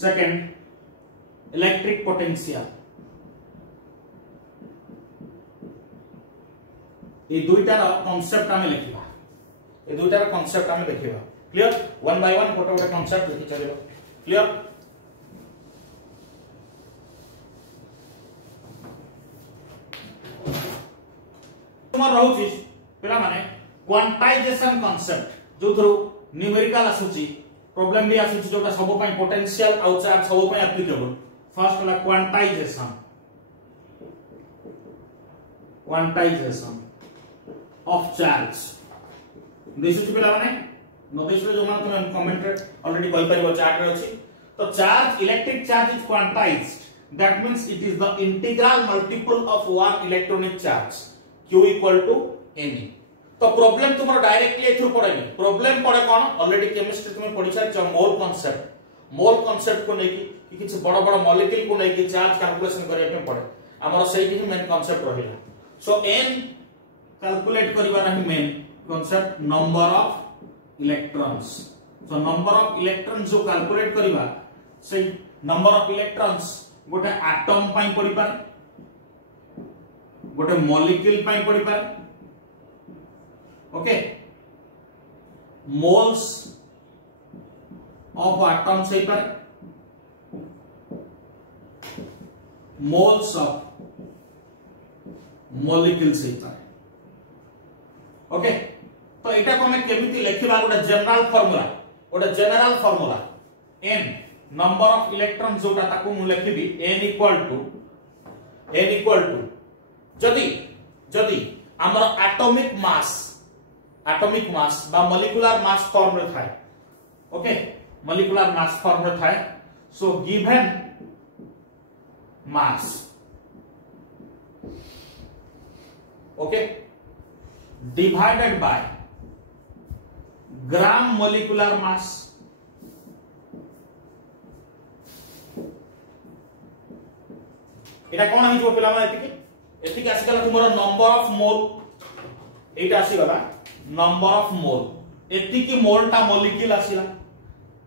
Second electric potential ये दुईटार concept आमे लिखिबा ये दुईटार कांसेप्ट आमे देखिबा क्लियर वन बाय वन गोटे गोटे कांसेप्ट लिखि चलिबो क्लियर तुम रहउछि पिला माने क्वांटाइजेशन कांसेप्ट जो थ्रू न्यूमेरिकल आसुची प्रॉब्लम भी आसुची जोटा सब पई पोटेंशियल आउ चार्ज सब पई एप्लीकेबल फर्स्ट वाला क्वांटाइजेशन ऑफ चार्ज दिस पिला माने नोटिस रे जो मान तुम कमेंट रे ऑलरेडी कहि परिबो चार्ट रे अछि तो charge electric charge is quantized that means it is the integral multiple of one electronic charge q equal to ne तो प्रॉब्लम तुम डायरेक्टली एथु पड़ेनी प्रॉब्लम पड़े कोन ऑलरेडी केमिस्ट्री तुम पढि छ मोल कांसेप्ट को लेकी कि किछ बड़ बड़ मॉलिक्यूल को लेकी चार्ज कैलकुलेशन करे पे पड़े हमर सही कि मेन कांसेप्ट रहिला सो n कैलकुलेट करबा नहीं main concept number of electrons so number of electrons जो कैलकुलेट करबा से नंबर ऑफ इलेक्ट्रॉन्स गोटे एटम पई पड़ी पार गोटे मॉलिक्यूल पई पड़ी पार ओके मोल्स ऑफ एटम्स से पर मोल्स ऑफ मॉलिक्यूल से पर ओके तो एटा को हमें केमिति लिखिबा गोटे general formula n number of electron जोटा ताको मु लिखिबी n इक्वल टू जदी हमर एटॉमिक मास बा मॉलिक्यूलर मास फॉर्म रे थाए ओके मॉलिक्यूलर मास फॉर्म रे थाए so given mass okay divided by gram molecular mass एटा कोन हिजो पिला माने एतिकी आसीगला तुमरो number of mole Etah आसीगला number of mole एतिकी मोल टा मॉलिक्यूल आसीला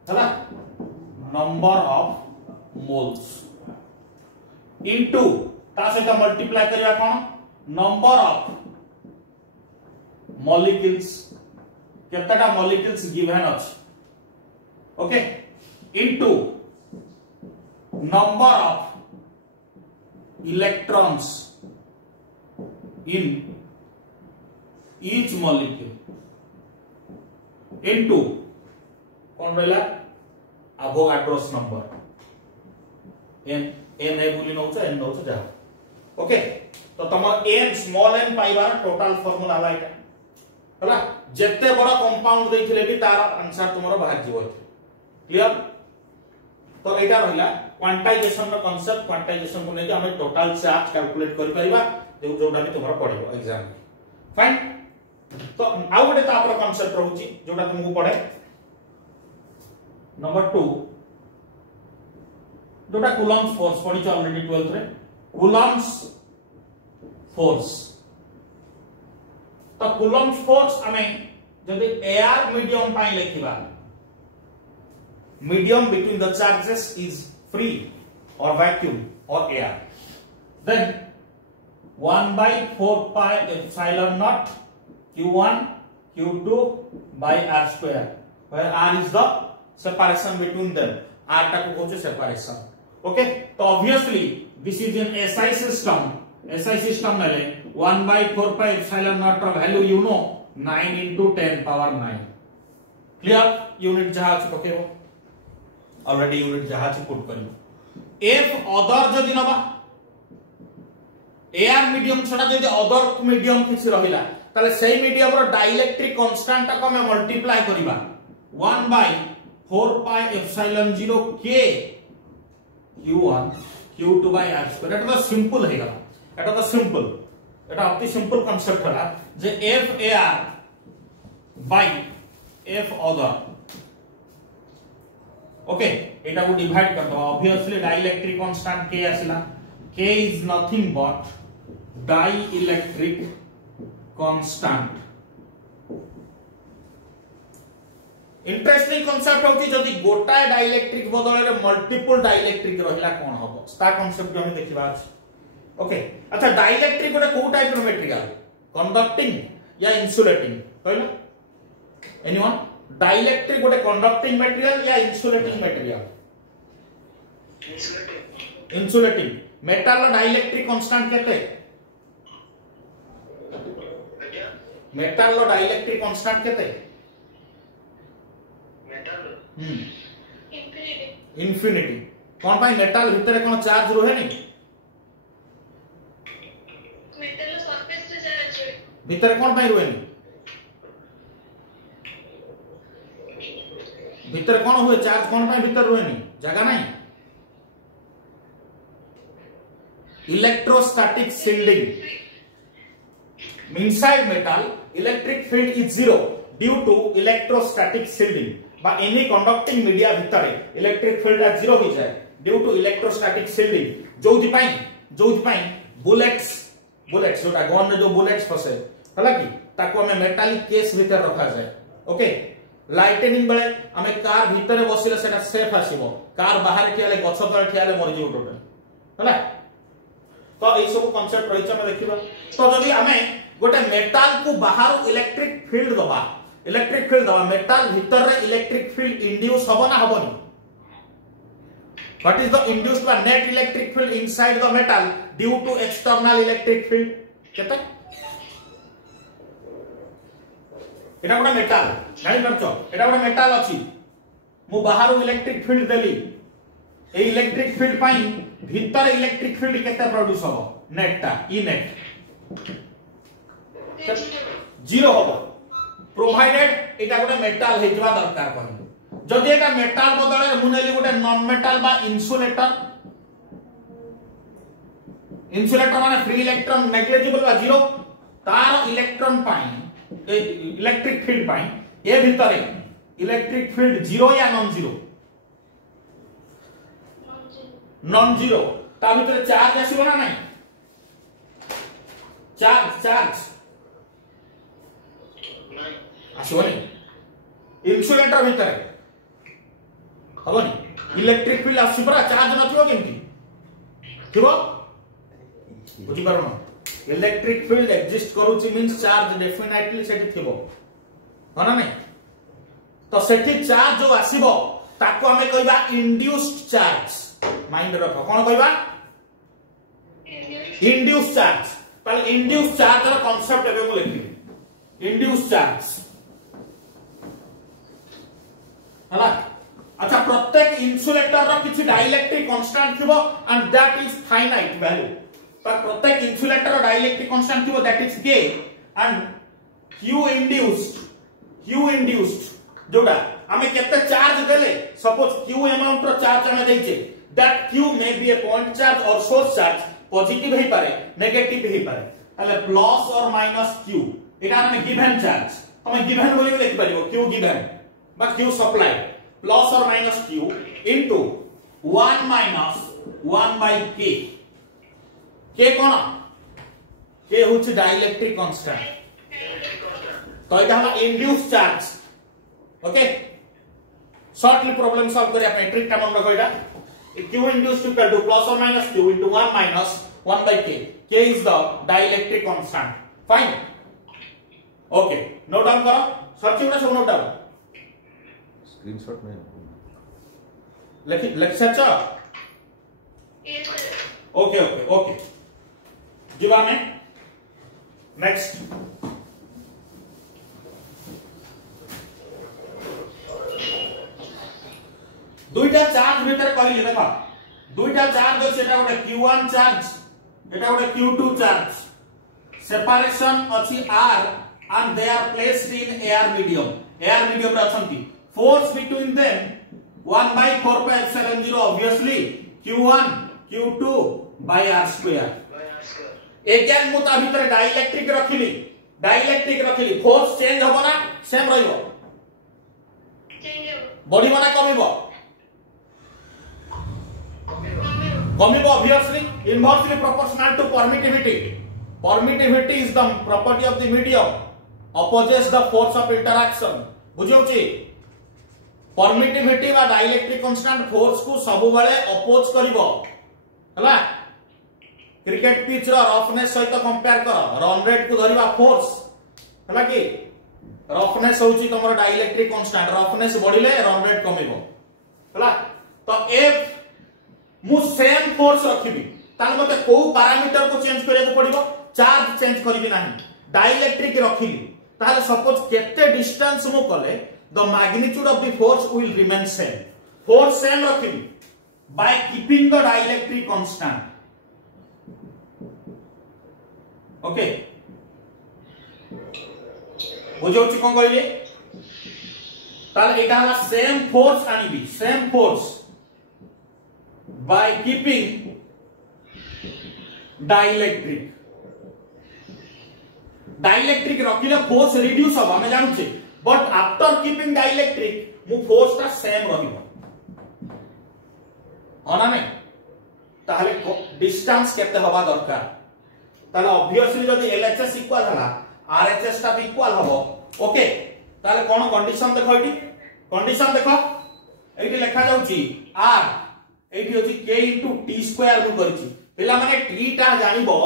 हला नंबर ऑफ मोल्स इनटू ता सहित मल्टीप्लाई करिया कोन नंबर ऑफ मॉलिक्यूल्स केतटा मॉलिक्यूल्स गिवन अछि okay into number of electrons in each molecule into कौन रहला एवोगाड्रोस नंबर n है बोली नउछ n नउछ जा ओके तो तमर n स्मॉल n पाइबार टोटल फार्मूला हला इटा हला जत्ते बड़ा कंपाउंड दैथिले भी तार आंसर तुमरो बाहर जीवो क्लियर तो एटा रहला क्वांटाइजेशन रो कांसेप्ट क्वांटाइजेशन को लेके हमें टोटल चार्ज कैलकुलेट करि परिबा जोटा भी तुम्हारा पड़ेगा एग्जाम में फाइन तो आउ गोटे तापर कांसेप्ट रहउची जोटा तुमको पड़े नंबर 2 जोटा कूलम्स फोर्स पड़ी ऑलरेडी 12th रे कूलम्स फोर्स तो कूलम्स फोर्स हमें जदि एयर मीडियम पाई लिखिबा medium between the charges is free or vacuum or air then 1 by 4 pi epsilon naught q1 q2 by r square where r is the separation between them r ta को होचे separation okay तो obviously this is an SI system मेले 1 by 4 pi epsilon naught row value you know 9 into 10 power 9 clear unit जहाज पकेबो already unit जहाज put करियो if other जदि नबा air medium छडा जदि अदर मीडियम किछ रहिला ताले सेही मीडियम रो डाइलेक्ट्रिक कांस्टेंट को हम मल्टीप्लाई करिबा 1 by 4 pi epsilon 0 k q1 q2 by r square एटा तो सिंपल हेगा एटा तो सिंपल एटा अति सिंपल कांसेप्ट हला जे f air by f other okay एटा को डिवाइड कर दो obviously dielectric constant k आसिला k is nothing but dielectric constant interesting concept होची जदी गोटाए डाइलेक्ट्रिक बदले रे मल्टीपल डाइलेक्ट्रिक रहिला कोन हबो ता कांसेप्ट हम देखिबा अछि। ओके अच्छा डाइलेक्ट्रिक गोटे को टाइप रो मटेरियल कंडक्टिंग या इंसुलेटिंग कहलो एनीवन डाइलेक्ट्रिक गोटे कंडक्टिंग मटेरियल या इंसुलेटिंग मटेरियल इंसुलेटिंग मेटल रो डाइलेक्ट्रिक कांस्टेंट केते मेटल रो डाइलेक्ट्रिक कांस्टेंट केते इंफिनिटी कोन पाई मेटल भितर कोन चार्ज रहे नहीं मेटल सरफेस रे चार्ज भितर कोन पाई रहे नहीं भितर कोन हुए चार्ज कोन पाई भितर रहे नहीं जगह नहीं electrostatic shielding inside metal electric field is zero due to electrostatic shielding बा एनी कंडक्टिंग मीडिया भितर इलेक्ट्रिक फील्ड आ जीरो हो जाए ड्यू टू इलेक्ट्रोस्टैटिक शील्डिंग जोथि पाई बुलेट्स जोटा गन रे जो बुलेट्स फसे हला कि ताको हमें मेटालिक केस भीतर रखा जाए। ओके लाइटनिंग बेले हमें कार भीतर बसिले सेटा सेफ आसीबो कार बाहर ठियाले गछ तळे ठियाले मरि जिवो टोटल हला तो ए सब कांसेप्ट रहिछ हम देखिबा। तो जदी हमें गोटे मेटल को बाहर इलेक्ट्रिक फील्ड दबा मेटल भीतर रे इलेक्ट्रिक फील्ड इंड्यूस हबो ना हबोनी what is the induced by net electric field inside the metal due to external electric field केते एटा गोटे मेटल जानि परछो एटा गोटे मेटल अछि मु बाहर इलेक्ट्रिक फील्ड देली ए इलेक्ट्रिक फील्ड पाई भीतर इलेक्ट्रिक फील्ड केते प्रोड्यूस हबो नेटटा ई नेट जीरो हबो प्रोवाइडेड एटा गोटे मेटल हेजवा दरकार कहू जदि एटा मेटल बदले मुनेली गोटे नॉन मेटल बा इंसुलेटर माने फ्री इलेक्ट्रॉन नेग्लिजिबल बा जीरो तार इलेक्ट्रॉन पाई इलेक्ट्रिक फील्ड पाई ए भितरे इलेक्ट्रिक फील्ड जीरो या नॉन जीरो ता भितरे चार्ज आसीबो ना नहीं चार्ज आसोनी इंसुलेटर भीतर हबनी इलेक्ट्रिक फील्ड आसीबरा चार्ज नथिबो केमती थिबो बुझी पारो ना इलेक्ट्रिक फील्ड एग्जिस्ट करूची मींस चार्ज डेफिनेटली सेठी थिबो हना नहीं तो सेठी चार्ज जो आसीबो ताको हमें कहबा इंड्यूस्ड चार्ज माइंड रखो कोन कहबा इंड्यूस्ड चार्ज पहले इंड्यूस्ड चार्ज रो कांसेप्ट एबे को लिखि इंड्यूस्ड चार्ज हला अच्छा प्रत्येक इंसुलेटर रो किछि डाइलेक्ट्रिक कांस्टेंट थिबो and that is finite value पर प्रत्येक इंसुलेटर रो डाइलेक्ट्रिक कांस्टेंट थिबो दैट इज के एंड q इंड्यूस्ड जोटा हमें केते चार्ज देले सपोज q अमाउंट रो चार्ज हमें दैछे that q may be a point charge और सोर्स चार्ज पॉजिटिव हे पारे नेगेटिव हे पारे ताले प्लस और माइनस q एटा हमें गिवन चार्ज हमें गिवन बोली लिख परिबो q गिवन बा q सप्लाई प्लस और minus q into 1 minus 1 by k k कोन k होछ डाइलेक्ट्रिक कांस्टेंट तो एटा हम induce charge okay shortly problem solve करिया पे ट्रिक टा मन रखो एटा q induce equal to plus और minus q into 1 minus 1 by k k is the dielectric constant fine okay note down करो सर्च में सब नोट डाउन स्क्रीनशॉट में लिख सच्चा ओके ओके ओके जीवा में नेक्स्ट दुईटा चार्ज भीतर करिले देखा दुईटा चार्ज अछि एटा गोटे q1 चार्ज एटा गोटे q2 चार्ज सेपरेशन अछि r and they are placed in air medium रे अछंती force between them 1 by 4 pi epsilon 0 obviously q1 q2 by r square again मु ता भीतर डाइलेक्ट्रिक रखिली फोर्स चेंज होबो ना सेम रहइबो चेंज हो बढ़िबो ना कमिबो कमिबो obviously inversely proportional to permittivity is the property of the medium opposes the force of interaction बुझियोची permittivity बा dielectric constant force को सब बेले अपोज करिवो हला क्रिकेट पिच रो रफनेस सहित कंपेयर कर रन रेट को धरिबा फोर्स हला कि रफनेस होची तमरो डाइलेक्ट्रिक कांस्टेंट रफनेस बढ़िले रन रेट कमिबो हला तो एफ मु सेम फोर्स रखिबी ताल मते को पैरामीटर को चेंज करे को पड़िबो चार्ज चेंज करिबी नाही डाइलेक्ट्रिक रखिली ताले सपोज केते डिस्टेंस मु कले the magnitude of the force will remain same force same रखिली by keeping the dielectric constant okay बुझौछि कोन कहले ताले एटा हला सेम फोर्स आनिबी same force by keeping dielectric dielectric रखिले फोर्स रिड्यूस हो हमें जानू छे बट आफ्टर कीपिंग डाइलेक्ट्रिक मु फोर्स ता सेम रहिबो अना नै ताले डिस्टेंस केते हवा दरकार ताले ऑब्वियसली जदी एलएचएस इक्वल हला आरएचएस ता भी इक्वल हबो ओके ताले कोन कंडीशन देखो एटी कंडीशन देखो एटी लिखा जाउची आर एटी होची k * t² मु करची पिला माने t ता जानिबो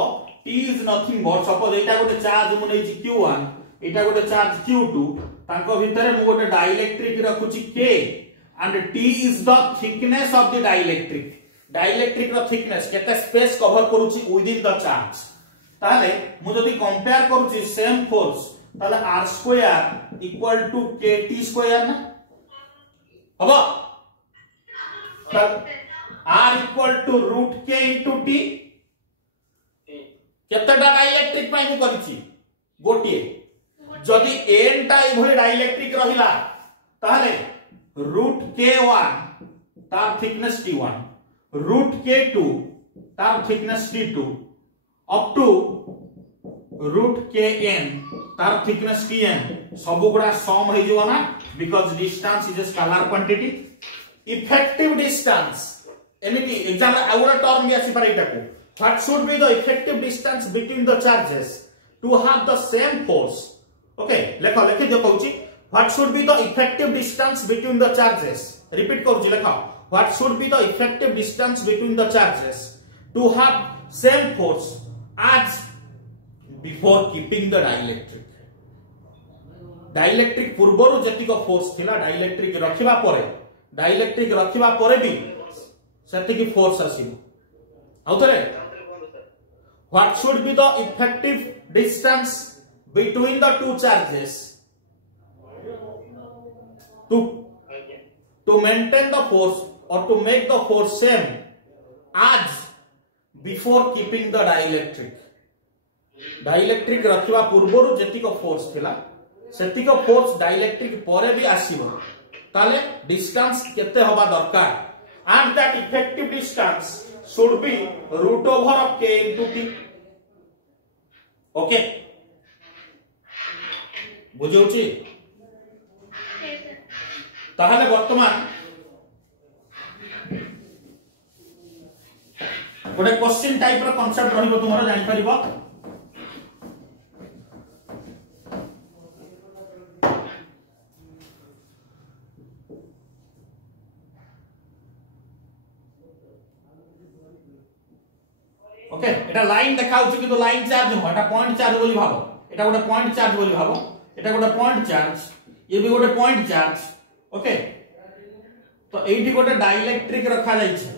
t is nothing but suppose एटा गोटे चार्ज मु नेची q1 एटा गोटे चार्ज q2 तांको भितरे मु गोटे डाइलेक्ट्रिक रखुची k and t is the thickness of the dielectric रो थिकनेस केते स्पेस कवर करूची विदिन द चार्ज ताले मु जदी कंपेयर करूची सेम फोर्स ताले r² = kt² ना हबो r = √k * t केतेटा डाइलेक्ट्रिक पाई मु करिछि गोटिए जदी n टा इभली डाइलेक्ट्रिक रहिला ताले √k1 तार थिकनेस t1 √k2 तार thickness t2 up to √kn तार थिकनेस tn सब गुडा सम हे जिवो ना because distance is a scalar quantity effective distance एमिति एग्जाम रे आउरा टर्म या सिपार एटा को what should be the effective distance between the charges to have the same force okay lekha lekhi दियो कहूची what should be the effective distance between the charges repeat करूची lekha what should be the effective distance between the charges to have same force as before keeping the dielectric पूर्वरु जतिको force थिला dielectric रखिबा परे भी सेति की force आसीबो आउतरे what should be the effective distance between the two charges to maintain the force or to make the force same as before keeping the dielectric रखिबा पूर्वरु जतिको force थिला सेतिको force dielectric परे भी आसीबो ताले डिस्टेंस केते होबा दरकार and that effective distance should be √over of k into t okay बुझौची ताहले वर्तमान गोटे क्वेश्चन टाइप रो कांसेप्ट रहिबो तुमरा जानि परिबो ओके एटा लाइन देखाउची कि तो लाइन चार्ज हो एटा पॉइंट चार्ज बोली भाबो एटा गोटे पॉइंट चार्ज बोली भाबो एटा गोटे पॉइंट चार्ज ये भी गोटे पॉइंट चार्ज ओके तो एठी गोटे डाइलेक्ट्रिक रखा जाई छै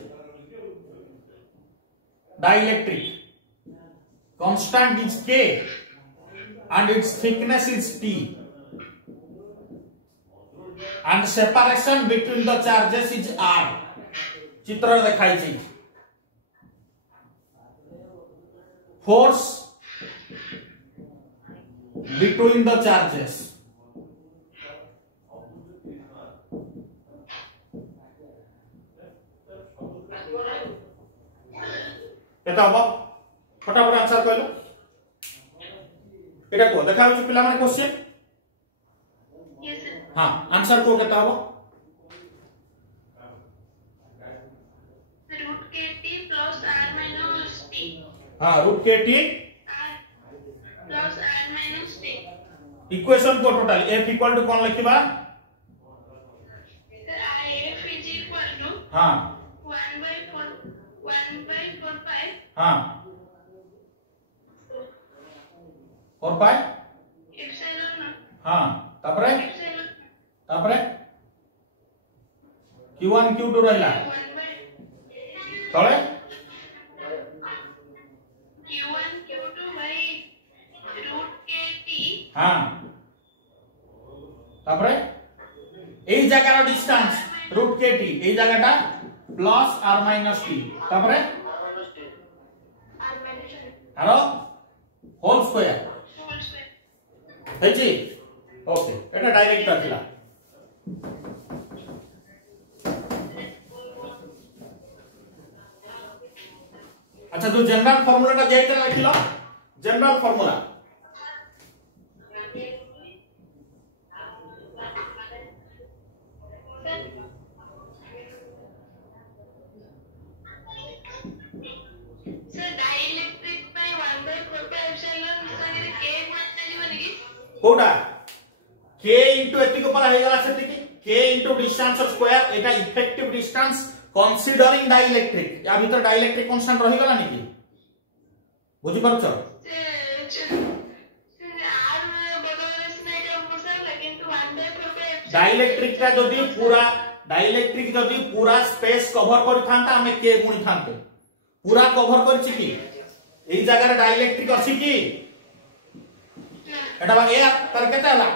dielectric constant is k and its thickness is t and separation between the charges is r चित्र देखाई छै force between the charges केता हो फटाफट आंसर कहलो एटा को देखाउ छु पिला माने क्वेश्चन यस सर हां आंसर को केता हो √kt plus r minus t हां √kt plus r minus t equation को टोटल f इक्वल टू कोन लिखिबा हाँ 1/4 हाँ 4 पाई एप्सिलॉन हाँ तापरे एप्सिलॉन तापरे Q1 Q2 रहला 1/, तळे Q1 Q2 by root KT हाँ तापरे এই জায়গার ডিসটেন্স रूट KT এই জায়গাটা প্লাস আর মাইনাস টি তারপরে আর হোল স্কয়ার whole square. হয়েছে ওকে এটা ডাইরেক্ট আসলা আচ্ছা তো জেনারেল ফর্মুলাটা যেটা লিখলো general formula Sir, dielectric by 1/4 epsilon सागरे K मानली बनेगी কোটা k ইনটু এতিক পর হয়ে গলা সেটিকি k ইনটু ডিসটেন্স স্কয়ার এটা ইফেক্টিভ ডিসটেন্স কনসিডারিং ডাইইলেকট্রিক या ভিতর ডাইইলেকট্রিক কনস্ট্যান্ট রহি গলা নাকি বুঝি পারছ আর বদলে স্নাইডার মশলা কিন্তু 1/4 ডাইইলেকট্রিকটা যদি পুরা স্পেস কভার করি থানতা আমি k গুণি থানতে পুরা কভার করছি কি এই জায়গায় ডাইইলেকট্রিক আছে কি এটা বা a তার কত হলা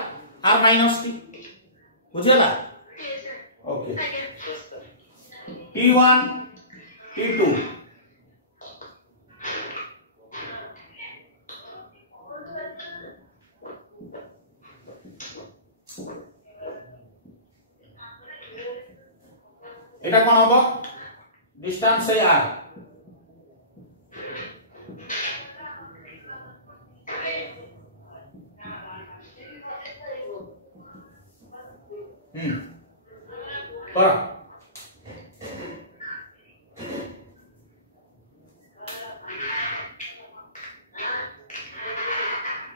r মাইনাস t বুঝলা ওকে T1 T2 এটা কোন হবে ডিসটেন্স এ r করা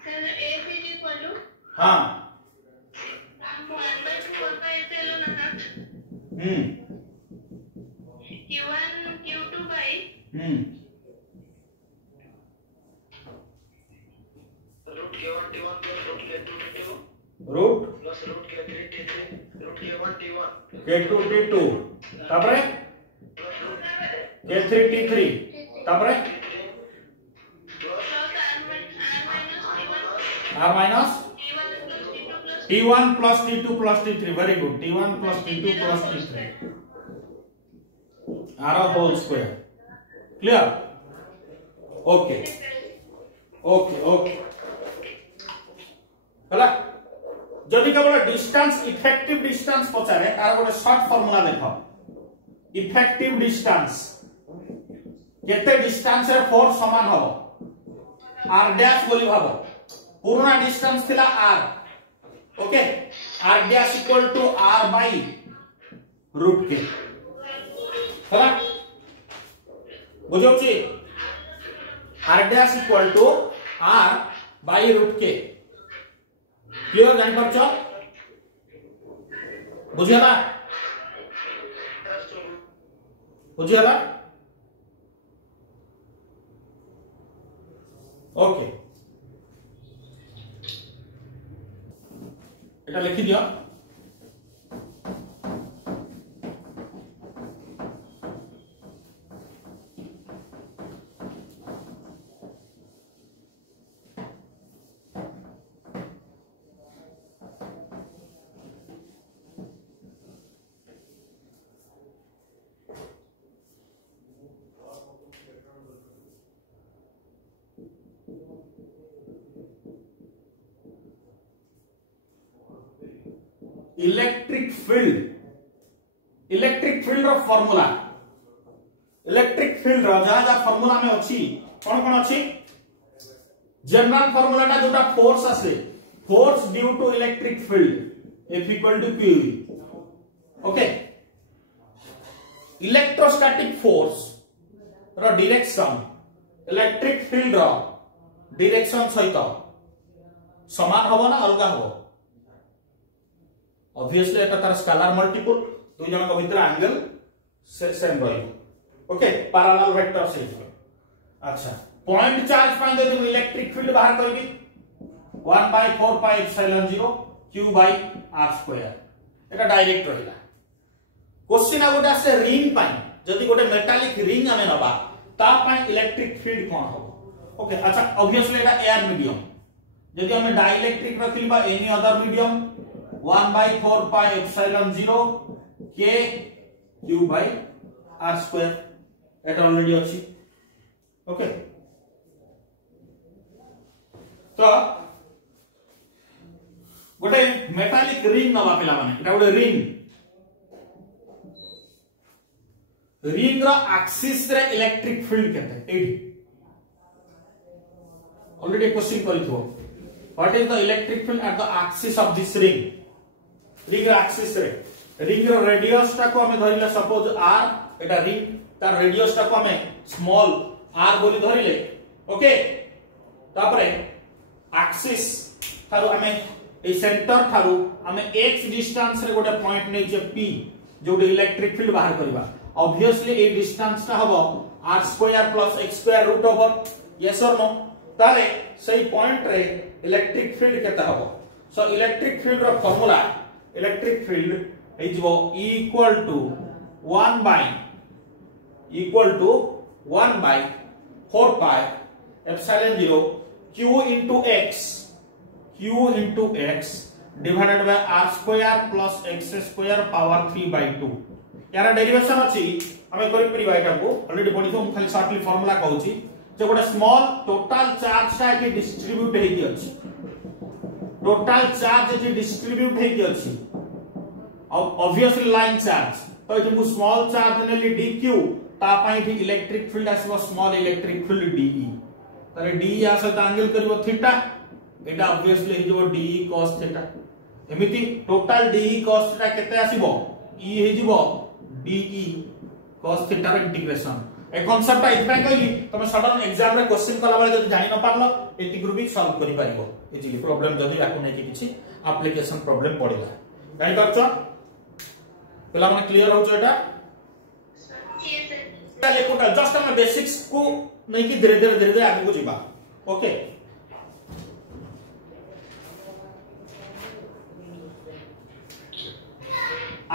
Sir, A is equal to हाँ 1/4 epsilon naught Q1 Q2 by root K1 T1 plus root K2 T2 root plus root K3 T3 root K1 T1 K2 T2 তারপরে plus root K3 T3 তারপরে plus r minus T1 plus T2 plus T1 plus T2 plus T3 very good T1 plus T2 plus T3 r whole square clear okay okay okay হলা যদি কেবল distance effective distance পচারে তার গোটে short formula লেখ effective distance কেতে distance রে force সমান হবে r ড্যাশ বলি ভাবো পুরোনা ডিসটেন্স থিলা r okay r dash equal to r by root k হলা বুঝাউছি r dash equal to r by root k clear जानि परछ बुझियाला ओके এটা লিখি দিও इलेक्ट्रिक फील्ड रो फार्मूला इलेक्ट्रिक फील्ड रो जहां फार्मूला में अछि कोन कोन अछि जनरल फार्मूला ता जोटा फोर्स आसे force due to electric field F equal to Q okay electrostatic force रो डायरेक्शन इलेक्ट्रिक फील्ड रो डायरेक्शन सहित समान हबो ना अलगा हबो ऑब्वियसली एटा तार स्केलर मल्टीपल दुई जन को भीतर एंगल सेम रहिबो ओके पैरेलल वेक्टर से अच्छा पॉइंट चार्ज पाई जदि मु इलेक्ट्रिक फील्ड बाहर करबी 1/4πε0 q/r²। एटा डायरेक्ट रहिला। क्वेश्चन आ गोटे आसे रिंग पाई जदि गोटे मेटालिक रिंग आमे नबा ता पाई इलेक्ट्रिक फील्ड कोन हो ओके अच्छा ऑब्वियसली एटा एयर मीडियम जदि हमें डाइलेक्ट्रिक रखिली बा any other medium 1/4πε0 k q/r² एटा ऑलरेडी अछि ओके तो गोटे मेटालिक रिंग नबा पिला माने एटा गोटे रिंग रो एक्सिस रे इलेक्ट्रिक फील्ड केते एडी ऑलरेडी क्वेश्चन करिथो what is the electric field at the axis of this ring रो एक्सिस रे रिंग रो रेडियस टा को हमें धरिला सपोज r एटा रिंग तार रेडियस टा को हमें स्मॉल r बोली धरिले ओके तापरे एक्सिस थारु हमें ए सेंटर थारु हमें x डिस्टेंस रे गोटे पॉइंट नै जे p जो इलेक्ट्रिक फील्ड बाहर करबा ऑब्वियसली ए डिस्टेंस ता हबो r² + x² √over yes or no ताले सही पॉइंट रे इलेक्ट्रिक फील्ड केता हबो सो इलेक्ट्रिक फील्ड रो फार्मूला इलेक्ट्रिक फील्ड ए जबो E = 1/4πε0 q into x divided by r² + x² power 3/2 यार डेरिवेशन अछि हमें करि परिबा एटा को ऑलरेडी बडी हम खाली शॉर्टली फार्मूला कहूची जे गोटे स्मॉल टोटल चार्ज सा एटी डिस्ट्रीब्यूट हेति अछि टोटल चार्ज एटी डिस्ट्रीब्यूट हेति अछि ऑब्वियसली लाइन चार्ज तो एटी मु स्मॉल चार्ज नेली dq ता पई भी इलेक्ट्रिक फील्ड आसीबो स्मॉल इलेक्ट्रिक फील्ड de तरे de या सहित एंगल करिवो थीटा एटा ऑब्वियसली हे जो de cos थीटा एमिति टोटल de cos थीटा केते आसीबो e हे जिवो de cos थीटा रो इंटीग्रेशन ए कांसेप्ट आ इतना कहली तमे सडन एग्जाम रे क्वेश्चन कला बेले जदि जानि न पारलो एति ग्रुप भी सॉल्व करि पारिबो इजीली प्रॉब्लम जदि याको नै किछि एप्लीकेशन प्रॉब्लम पड़िला जानि करछो पहला माने क्लियर हो एटा लेकोटा जस्ट हम बेसिक्स को नहीं कि धीरे धीरे आगे को जीवा okay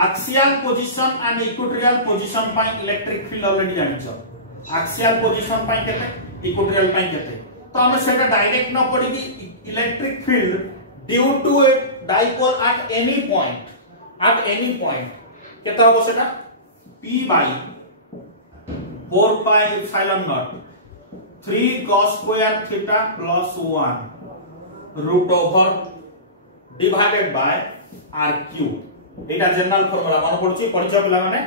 axial position and equatorial position pi electric field already जानि छ axial position पाई केते equatorial पाई केते तो हम सेटा डायरेक्ट न पड़ी कि electric field due to a dipole at any point केता हो सेटा p/4πε0 3 cos² θ + 1 √over divided by r³ Etah general formula मन पड़छि पढिछ पिला माने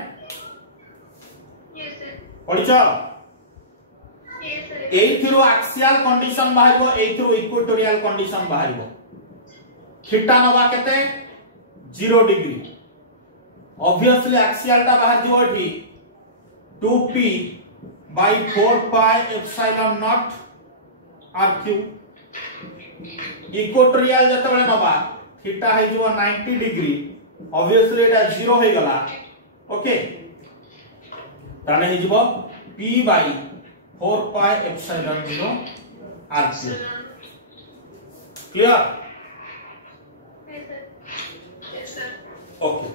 यस सर पढिछ यस सर एइथिरो एक्सियल कंडीशन बाहरिबो एइथिरो इक्वेटोरियल कंडीशन बाहरिबो थीटा नबा केते 0 डिग्री ऑब्वियसली एक्सियल ता बाहर दिबो एठी 2p/4πε0 r³ इक्वेटोरियल जते बेले नबा थीटा हे जिवो 90 डिग्री ऑब्वियसली एटा 0 हे गला ओके ताने हे जिवो p/4πε0 r³ clear yes sir okay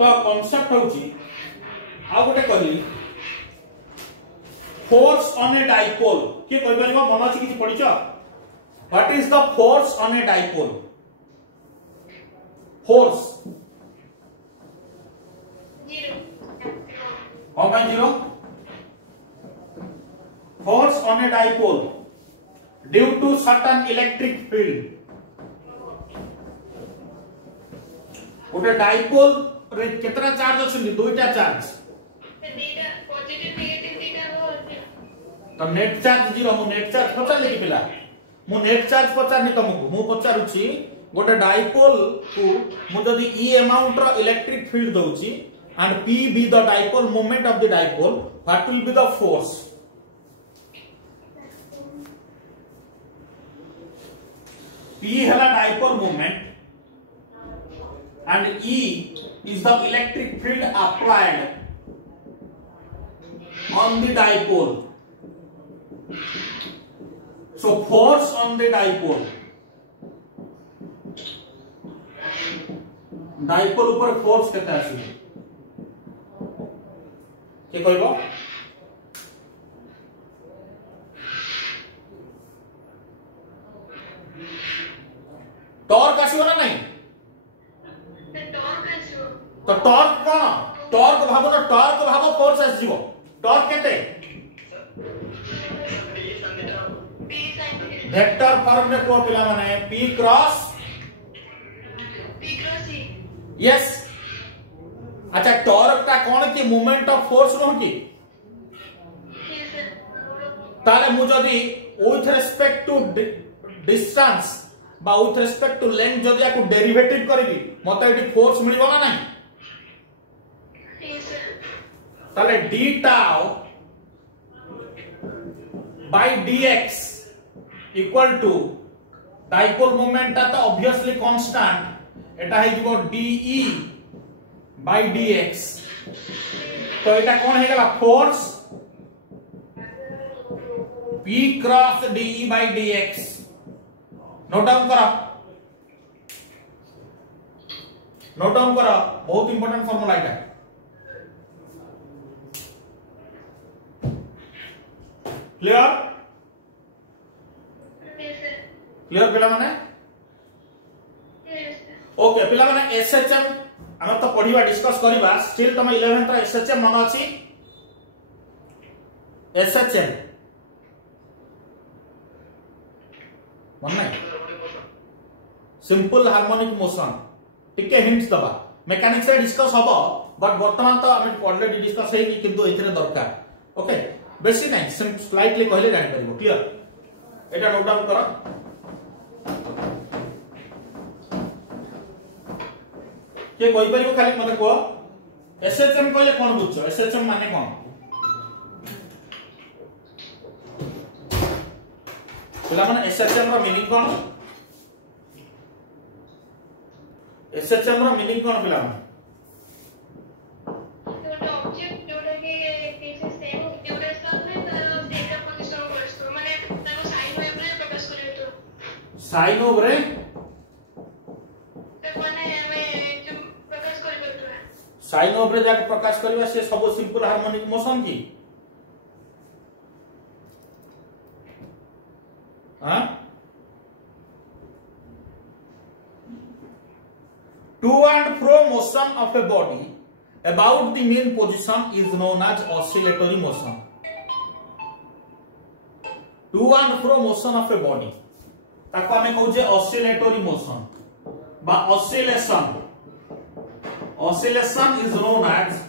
तो कांसेप्ट होची आ गोटे कहली फोर्स ऑन ए डाइपोल के कहि परबो मन अछि किछि पढिछ what is the force on a dipole force 0 how much 0 force on a dipole due to certain electric field गोटे डाइपोल रे केतना चार्ज अछि दुईटा चार्ज दीटा पॉजिटिव नेगेटिव दीटा हो तो नेट चार्ज 0 मु नेट चार्ज पचार लेके पिला मु नेट चार्ज पचार नि तुमको मु पचारुछि गोटे डाइपोल को मु जदी ई अमाउंट रो इलेक्ट्रिक फील्ड दउछि and p be the dipole moment of the dipole what will be the force p हला dipole moment and e is the electric field applied on the dipole. So force on the dipole. Dipole ऊपर force केते आसी के कहबो torque आसीबो ना नहीं तो torque कोन torque भागो फोर्स आसीबो टॉर्क केते वेक्टर फॉर्म रे को पिला माने p क्रॉस E यस अच्छा टॉर्क ता कोन की मूवमेंट ऑफ फोर्स नो की ताले मु जदी विथ रिस्पेक्ट टू डिस्टेंस बा विथ रिस्पेक्ट टू लेंथ जदी आकु डेरिवेटिव करबी मते एटी फोर्स मिलिबो ना नहीं ताले d tau by dx equal to dipole moment ता obviously constant एटा है जीवो de by dx तो एटा कोन हे गला force p cross de by dx note down करो बहुत इंपोर्टेंट फार्मूला एटा क्लियर पिला माने ओके पिला माने एसएचएम हम तो पढिबा डिस्कस करिबा स्टिल तम 11th रा एसएचएम मन अछि एसएचएम मन नै सिंपल हार्मोनिक मोशन टिके हिंट्स दबा मेकानिक्स रे डिस्कस हबो बट वर्तमान तो हम ऑलरेडी डिस्कस हेई किंतु एथिरे दरकार ओके बेसी नहीं स्लाइटली कहले जानि परबो क्लियर एटा नोट डाउन करो के कोइ परिबो खाली मते को एसएचएम कहले कोन बुझछो एसएचएम माने कोन पिला माने एसएचएम रो मीनिंग कोन एसएचएम रो मीनिंग कोन पिला माने साइन वेव रे साइन वेव रे जाके प्रकाश करबा से सब सिंपल हार्मोनिक मोशन की हां to and fro motion of a body about the mean position is known as oscillatory motion to and fro motion of a body ताको हमें कहू जे ऑसिलेटरी मोशन बा oscillation oscillation is known as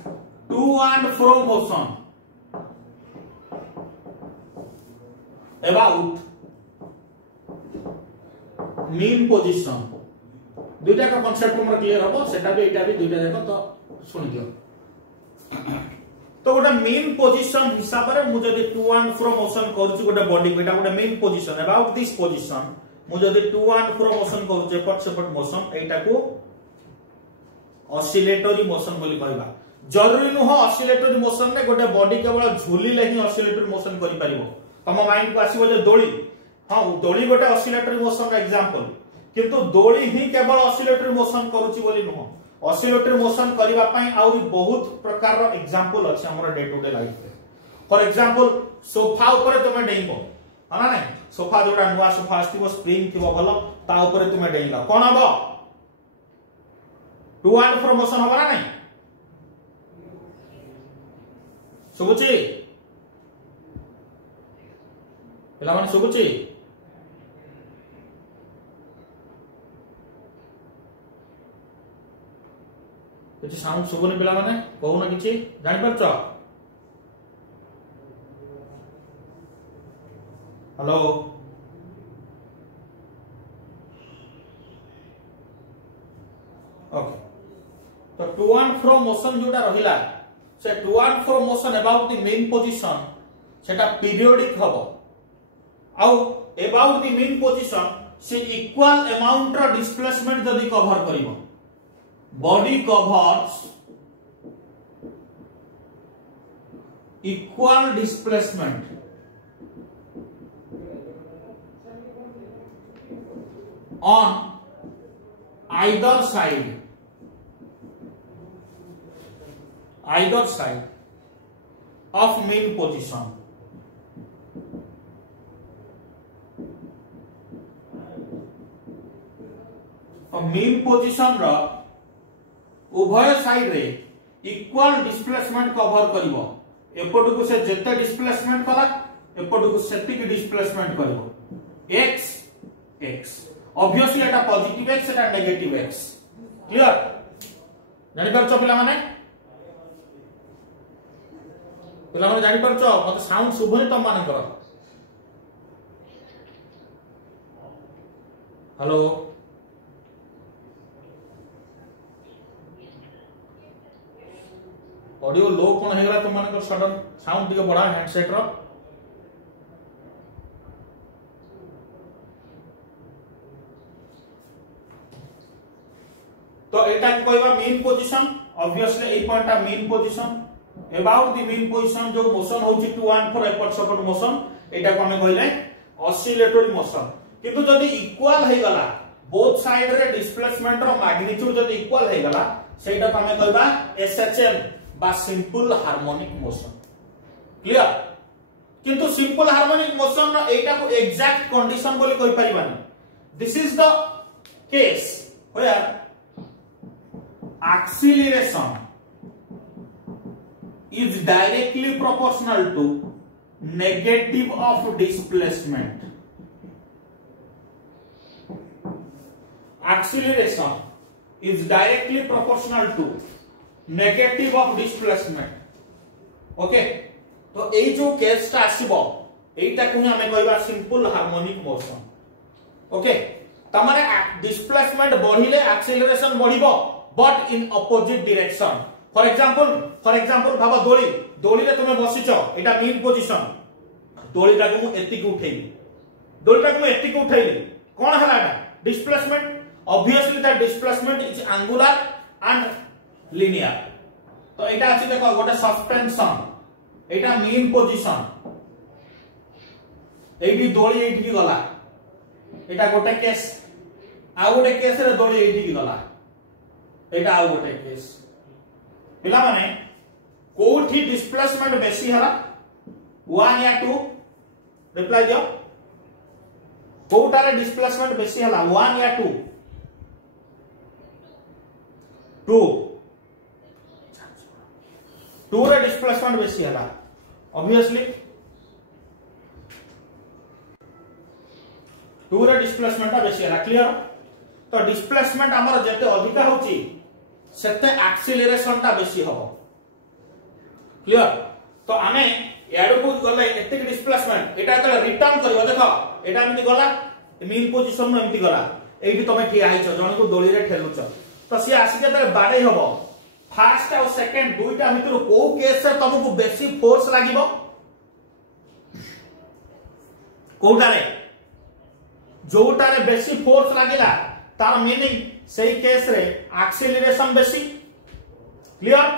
to and fro motion about mean position दुईटा का concept हमर clear हो सेटा भी एटा भी दुईटा देखो तो सुन दियो तो गोटे मेन पोजीशन हिसाब रे मु जदी टू एंड फ्रो मोशन करछु गोटे बॉडी एटा गोटे mean position about this position मु जदी टू एंड फ्रो मोशन करछु एपट सेपट मोशन एटा को ऑसिलेटरी मोशन बोली कहबा जरूरी नुह ऑसिलेटरी मोशन ने गोटे बॉडी केवल झुलिले ही ऑसिलेटरी मोशन करि परिबो तम माइंड को आसीबो जे दोली हां दोली गोटे ऑसिलेटरी मोशन का एग्जांपल किंतु दोली ही केवल ऑसिलेटरी मोशन करूची बोली नुह ऑसिलेटरी मोशन करबा पई आउरी बहुत प्रकार रो एग्जांपल अछि हमर डे टू डे लाइफ रे फॉर एग्जांपल सोफा ऊपर तुमे डेइबो हां ना सोफा जोटा नुवा सोफा आस्तिबो स्प्रिंग थिबो भलो ता ऊपर तुमे डेइला कोन हबो टू एंड फ्रो मोशन होबा ना नहीं सुबुची पिला माने सुबुची किछि साउंड सुबुनी पिला माने कहू ना किछि जानि परछ हेलो ओके तो टू एंड फ्रो मोशन जोटा रहिला से to and fro motion about the mean position सेटा पीरियोडिक हबो आउ अबाउट द मेन पोजीशन से इक्वल अमाउंट रो डिस्प्लेसमेंट जदी कवर करिवो body covers equal displacement on either side of mean position. mean position रा उभय साइड रे इक्वल डिस्प्लेसमेंट कवर करिवो एपट को से जेते डिस्प्लेसमेंट कला एपट को सेति की डिस्प्लेसमेंट करिवो x ऑब्वियसली एटा पॉजिटिव x एटा नेगेटिव x क्लियर जानि परछो पिला माने जानि परछो मते साउंड सुबनी तम माने करो हेलो ऑडियो लो कोन हेगला तुम माने सडन साउंड टिके बडा हेडसेट रो तो एटा कहबा mean position obviously a point mean position about the mean position जो मोशन होची टू एंड फॉर एपट सपोर्ट मोशन एटा को हमें कहले ऑसिलेटरी मोशन किंतु जदी इक्वल हे गला बोथ साइड रे डिस्प्लेसमेंट रो मैग्नीट्यूड जदी इक्वल हे गला सेटा को हमें कहबा एसएचएम बा सिंपल हार्मोनिक मोशन क्लियर किंतु सिंपल हार्मोनिक मोशन रो एटा को एग्जैक्ट कंडीशन बोली कहि परिबानी this is the case where acceleration is directly proportional to negative of displacement. Acceleration is directly proportional to negative of displacement. Okay, तो ए जो case टा आसीबो एटा को हमें कहबा सिंपल हार्मोनिक मोशन ओके तमारे डिस्प्लेसमेंट बढ़िले एक्सेलरेशन बढ़िबो but in opposite direction for example भाबा दोली रे तुमे बसिचो एटा मीन पोजीशन दोली टाको मु एतिक उठेली कोन हला एटा displacement obviously that displacement is angular and linear तो एटा अछि देखो गोटे सस्पेंशन एटा मीन पोजीशन एठी दोली एठी की गला एटा गोटे केस आ गोटे केस रे दोली एठी की गला एटा आउ गोटे केस पिला माने कोठी डिस्प्लेसमेंट बेसी हला 1 या 2 रिप्लाई दियो कोठारे डिस्प्लेसमेंट बेसी हला 1 या 2 रे डिस्प्लेसमेंट बेसी हला ऑब्वियसली 2 रे डिस्प्लेसमेंट बेसी हला क्लियर तो डिस्प्लेसमेंट हमर जते अधिका होची सेते एक्सेलरेशन ता बेसी हबो क्लियर तो आमे याडो को गले एतिक डिस्प्लेसमेंट एटा तले रिटर्न करिवो देखो एटा एमति गला मीन पोजीशन में एमति गला एठी तमे ठिया आइछो जण को दोली रे ठेलुछो तो सी आसी के तले बाडे हबो फर्स्ट और सेकंड दुईटा भितर को केस से तुमको बेसी फोर्स लागिवो कोटारे जोटारे बेसी फोर्स लागिला तार मीनिंग सही केस रे एक्सेलरेशन बेसी क्लियर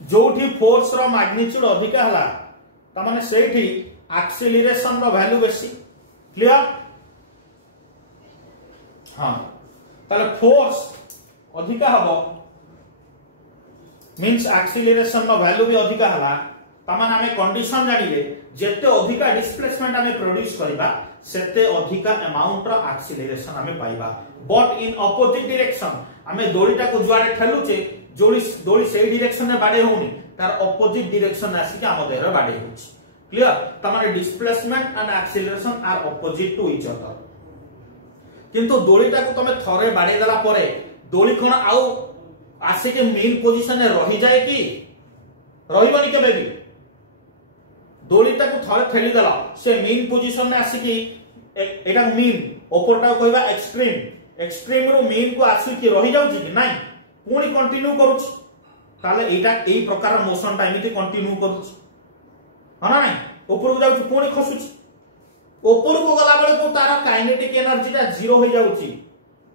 जोठी फोर्स रो मैग्नीट्यूड अधिक हला त माने सेठी एक्सेलरेशन रो वैल्यू बेसी क्लियर हां ताले फोर्स अधिक हबो मींस एक्सेलरेशन रो वैल्यू भी अधिक हला त माने हमें कंडीशन जानिले जेते अधिक डिस्प्लेसमेंट हमें प्रोड्यूस करबा सेते अधिका अमाउंट रो एक्सेलरेशन हमें पाइबा बट इन अपोजिट डायरेक्शन हमें दोलीटा को जुआडे ठेलुचे दोली सेही डायरेक्शन में बाडे होउनी तार अपोजिट डायरेक्शन आसी के हम देहर बाडे होउची क्लियर त माने displacement and acceleration are opposite to each other किंतु दोलीटा को तमे थरे बाडे देला परे दोली कोन आउ आसे के मेन पोजीशन में रही जाए कि रहिबनी केबे भी दोलीटा को थरे ठेली देला से मेन पोजीशन में आसी कि एटा मीन ऊपरटा कहबा एक्सट्रीम रो मेन को आसी कि रही जाउची कि नाही पुणी कंटिन्यू करूछ ताले एटा एई प्रकार मोशन टा एमिति कंटिन्यू करूछ हां नाही ऊपर को जाउची पुणी खसुछ ऊपर को गला बेले को तार काइनेटिक एनर्जी टा जीरो हो जाउची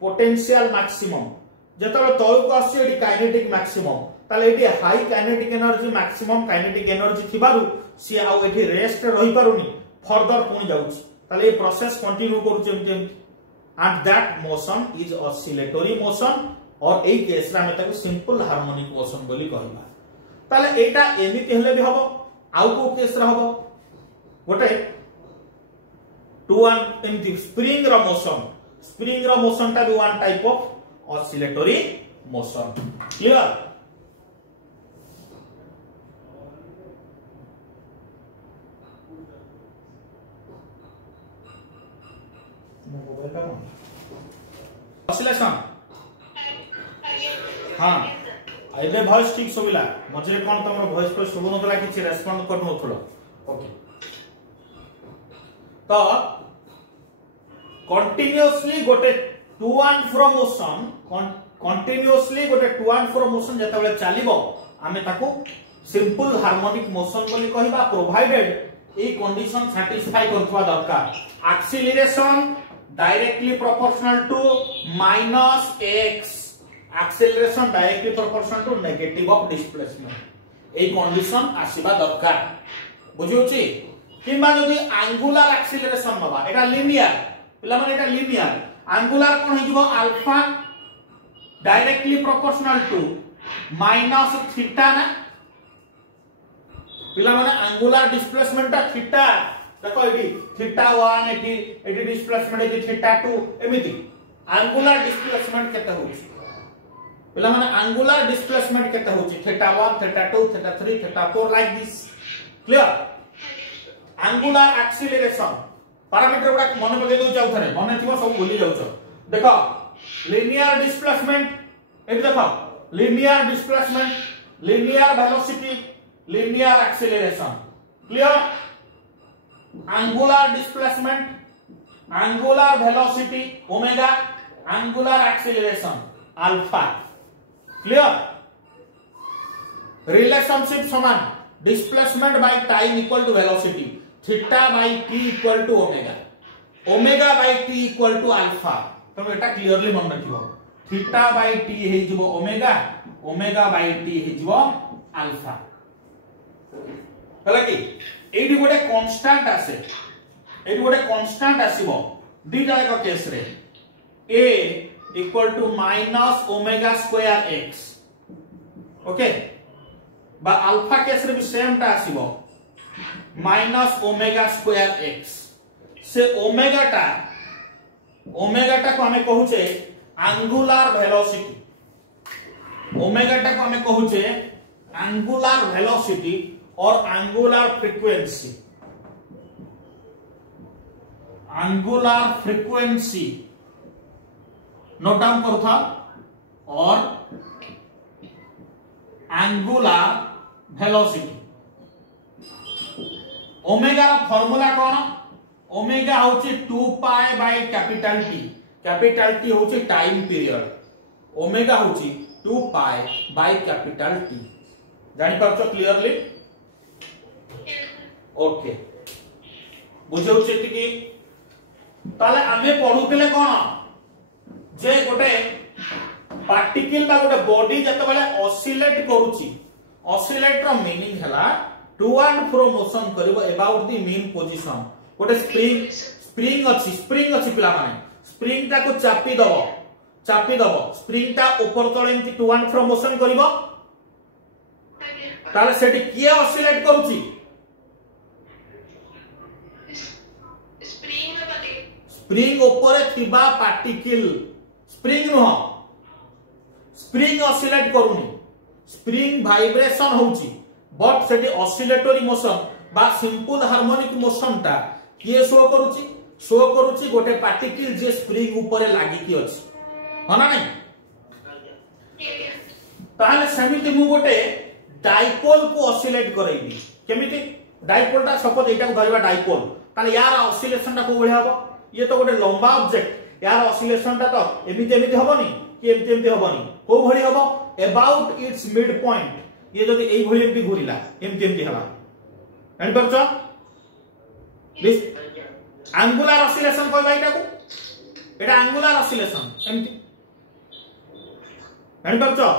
पोटेंशियल मैक्सिमम जेतबे तळको आसी एटी काइनेटिक मैक्सिमम ताले एटी high kinetic energy maximum kinetic energy थिबारु सी आ एटी रेस्ट रही पारुनी फर्दर पुनी जाउची ताले ए प्रोसेस कंटिन्यू करूची एमती and that motion is oscillatory motion और ए केस रा में ताको सिंपल हार्मोनिक मोशन बोली कहबा ताले एटा एमिति हेले भी हबो आउ को केस रा हबो गोटे टू वन एमती स्प्रिंग रो मोशन टा भी one type of oscillatory motion clear oscillation हां एबे वॉइस ठीक सुबिला मझे कोन तमरो वॉइस को सुबु नतला किछि रेस्पोंड करनु नथलो ओके तो कंटीन्यूअसली गोटे to and fro motion continuously गोटे टू एंड फ्रो मोशन जतबेले चलिबो आमे ताको सिंपल हार्मोनिक मोशन बोली कहबा प्रोवाइडेड ए कंडीशन सैटिस्फाई करथवा दरकार acceleration directly proportional to -x acceleration directly proportional to negative of displacement a condition आसीबा दरकार बुझियोची किबा जदी एंगुलर एक्सीलरेशन नबा एटा लिनियर पिला माने एटा लिनियर एंगुलर कोन हिजबो अल्फा डायरेक्टली प्रोपोर्शनल टू -थीटा ना पिला माने एंगुलर डिस्प्लेसमेंट ता थीटा देखो एटी थीटा 1 एटी डिस्प्लेसमेंट एटी थीटा 2 एमिति एंगुलर डिस्प्लेसमेंट केते होची पिला माने एंगुलर डिस्प्लेसमेंट केते होची theta 1 theta 2 theta 3 theta 4 like this clear angular acceleration parameter गुडा मन पके दउ जाउ थरे मन थिबो सब भूली जाउ छ देखो लिनियर डिस्प्लेसमेंट एट देखो linear displacement linear velocity linear acceleration clear angular displacement angular velocity omega angular acceleration alpha clear relationship समान displacement by time equal to velocity theta by T equal to omega omega by T equal to alpha तुम एटा clearly मन रखिबो theta by T हे जिवो omega omega by T हे जिवो alpha हला कि एडी गोटे कांस्टेंट आसे एडी गोटे कांस्टेंट आसीबो दीटा एक केस रे a equal to minus omega square x okay बा अल्फा केस रे भी सेम टा आसीबो माइनस ओमेगा स्क्वायर x से ओमेगा टा को हमें कहूचे एंगुलर वेलोसिटी ओमेगा टा को हमें कहूचे एंगुलर वेलोसिटी और एंगुलर फ्रीक्वेंसी नोट डाउन करो था और एंगुलर वेलोसिटी ओमेगा रा फार्मूला कोन ओमेगा होची 2 पाई बाय कैपिटल टी होची टाइम पीरियड ओमेगा होची 2 पाई बाय कैपिटल टी जानि परछो क्लियरली ओके बुझौछि कि ताले आमे पढुतले कोन जे गोटे पार्टिकल बा गोटे बॉडी जते बेले ऑसिलेट करूची ऑसिलेट रो मीनिंग हला टू एंड फ्रो मोशन करिवो अबाउट द मीन पोजीशन गोटे स्प्रिंग अछि पिला माने स्प्रिंग ता को चापी दबो स्प्रिंग ता ऊपर तळे एंती टू एंड फ्रो मोशन करिवो ताले सेठी किए ऑसिलेट करूची स्प्रिंग ऊपर थिबा particle spring no spring oscillate करूनी स्प्रिंग वाइब्रेशन होची बट सेठी ऑसिलेटरी मोशन बा सिंपल हार्मोनिक मोशन ता किए शो करूची गोटे पार्टिकल जे स्प्रिंग ऊपर लागि की अछि हना नै ताले समिति मु गोटे डाइपोल को ऑसिलेट करैबी केमिति डाइपोल ता सपोज एटा को धरिबा डाइपोल ताले यार ऑसिलेशन ता को बढिया हो ये तो गोटे लंबा ऑब्जेक्ट यार ऑसिलेशन ता तो एमिति हबनी कि एमिति हबनी को भली हबो अबाउट इट्स मिड पॉइंट ये जदी एई भली भी घुरिला एमिति हबा एंड परछो दिस एंगुलर ऑसिलेशन कहबा एटा को एटा एंगुलर ऑसिलेशन एमती जानि परछो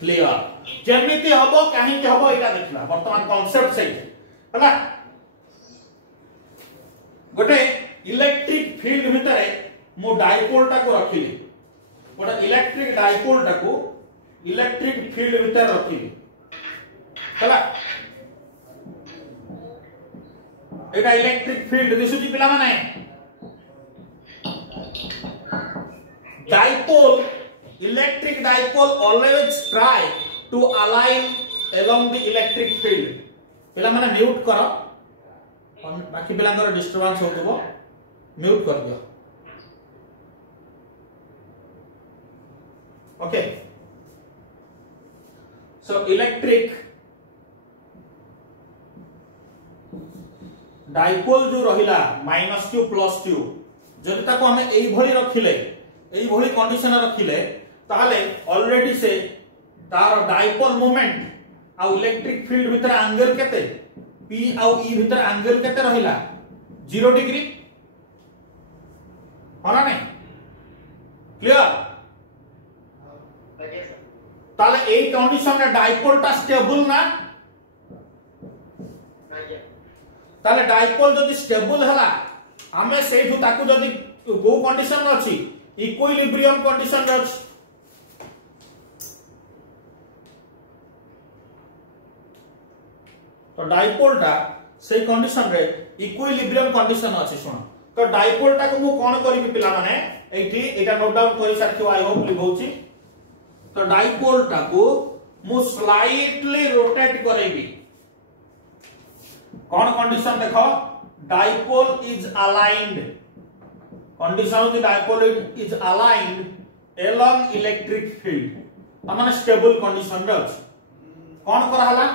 क्लियर जेमिति हबो काहे के हबो एटा देखला वर्तमान कांसेप्ट सही हला गोटे इलेक्ट्रिक फील्ड भितरे मो डाइपोल टा को रखिली गोटे इलेक्ट्रिक डाइपोल टा को इलेक्ट्रिक फील्ड भितर रखिली हला एटा इलेक्ट्रिक फील्ड दिसुची पिला माने dipole electric dipole always try to align along the electric field पिला माने म्यूट करो बाकी पिलांकर डिस्टरबेंस होतबो म्यूट कर दियो ओके सो इलेक्ट्रिक डाइपोल जो रहिला -q +q जदि ताको हमें एई भली रखिले एई भली कंडीशन रखिले ताले ऑलरेडी से तार डाइपोल मोमेंट आ इलेक्ट्रिक फील्ड भीतर एंगल केते p आ e भीतर एंगल केते रहिला 0 डिग्री होला नै क्लियर ताले एई कंडीशन रे डाइपोल ता स्टेबल ना ताले डाइपोल जदि स्टेबल हला हमें सेठु ताकू जदि गो कंडीशन अछि इक्विलिब्रियम कंडीशन रे अछि तो डाइपोल टा से कंडीशन रे इक्विलिब्रियम कंडीशन अछि सुन तो डाइपोल टा को मु कोन करबी पिला माने एठी एटा नोट डाउन करि साथियो आई होप लिखौची तो डाइपोल टा को मु स्लाइटली रोटेट करबी कौन कंडीशन देखो dipole is aligned condition of the dipole is aligned along electric field माने स्टेबल कंडीशन रे अछि कौन कर हला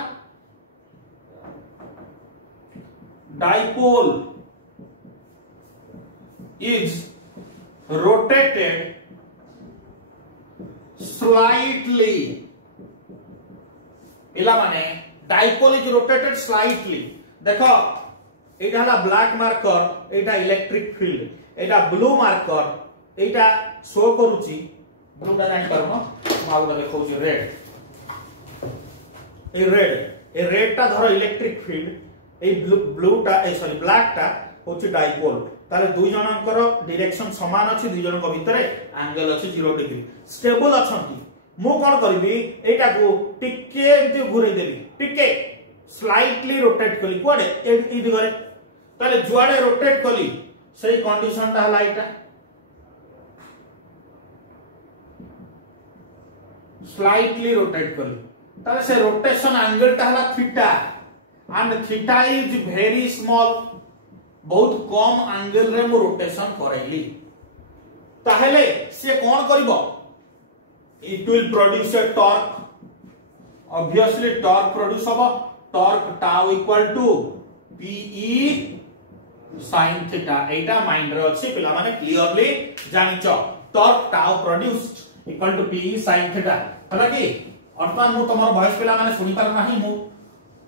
डाइपोल इज रोटेटेड स्लाइटली इला माने डाइपोल इज रोटेटेड स्लाइटली देखो एटा हला ब्लैक मार्कर एटा इलेक्ट्रिक फील्ड एटा ब्लू मार्कर एटा शो करूची ब्लूटा जानि करनो माउला देखौची रेड ए रेड ता धरो इलेक्ट्रिक फील्ड ए ब्लूटा ए सॉरी ब्लैक ता होची डाइपोल ताले दुई जनकर डायरेक्शन समान अछि दुई जनक भितरे एंगल अछि 0 डिग्री स्टेबल अछंती मु कोन करबी एटा को टिके एंती घुरै देबी टिके स्लाइटली रोटेट कली कोडे ई दिगरे ताले जुआडे रोटेट कली सही कंडीशन ता हला एटा स्लाइटली रोटेट कली ताले से रोटेशन एंगल ता हला theta and theta is very small बहुत कम एंगल रे मु रोटेशन करैली ताहेले से कोन करबो it will produce a torque obviously torque produce होबो torque tau equal to PE sin theta एटा माइंड रे अछि पिला माने क्लियरली जानिचो torque tau produced equal to PE sin theta हला कि अर्थात मु तमर वॉइस पिला माने सुनि पार नाही मु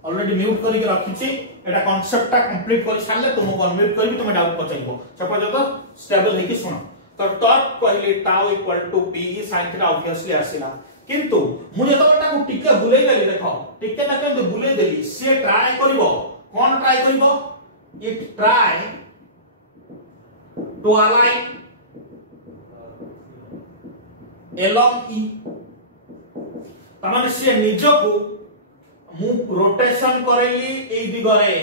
ऑलरेडी म्यूट करि के रखिछि एटा कांसेप्ट ता कंप्लीट करि सारले तुमको अनम्यूट करबी तुम डाउट पचाइबो सपोज तो स्टेबल हेकि सुनो तो टॉर्क कहले tau equal to PE sin theta obviously आसीला किंतु मुझे तो एटा को टिके बुलेई देली देखो टिके ना के बुलेई देली से ट्राई करिवो कोन ट्राई करिवो it try to align along E तमाने से निजो को मु रोटेशन करेली ए दिगरे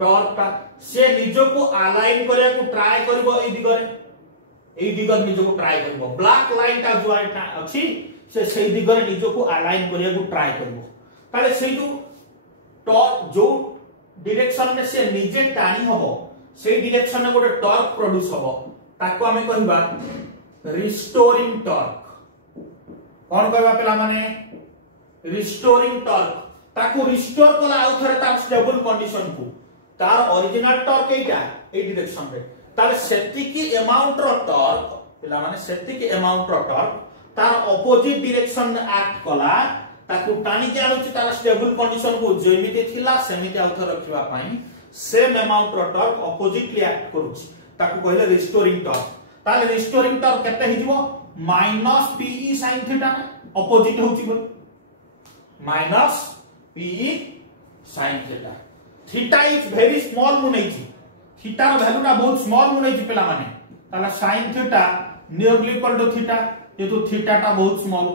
टॉर्क का से निजो को अलाइन करे को ट्राई करिवो ए दिगरे ए दिगर निजो को ट्राई करबो ब्लैक लाइन ता जो अछि से सेही दिगर निजो को अलाइन करिया को ट्राई करबो ताले सेही टॉर्क जो डायरेक्शन में से निजे टानी हबो सेही डायरेक्शन में गोटे टॉर्क प्रोड्यूस हबो ताको हमें कहबा रिस्टोरिंग टॉर्क कोन कहबा पेला माने रिस्टोरिंग टॉर्क ताको रिस्टोर कला आउ थरे तार स्टेबल कंडीशन को तार ओरिजिनल टॉर्क एटा ए डायरेक्शन रे ताले सेति की अमाउंट रो टॉर्क पिला माने सेति की अमाउंट रो टॉर्क तार ऑपोजिट डायरेक्शन में एक्ट कला ताको टानी के आउची तार स्टेबल कंडीशन को जेमिति थिला सेमिति आउ थरे रखिबा पई सेम अमाउंट रो टॉर्क ऑपोजिटली एक्ट करूची ताको कहले रिस्टोरिंग टॉर्क ताले रिस्टोरिंग टॉर्क केते हिजबो minus PE sin theta opposite होची बोल minus PE sin theta theta is very small मु नै छी थीटा रो वैल्यू ना बहुत स्मॉल मु नै छी पेला माने ताला sin theta nearly equal to theta ये तो थीटा टा बहुत स्मॉल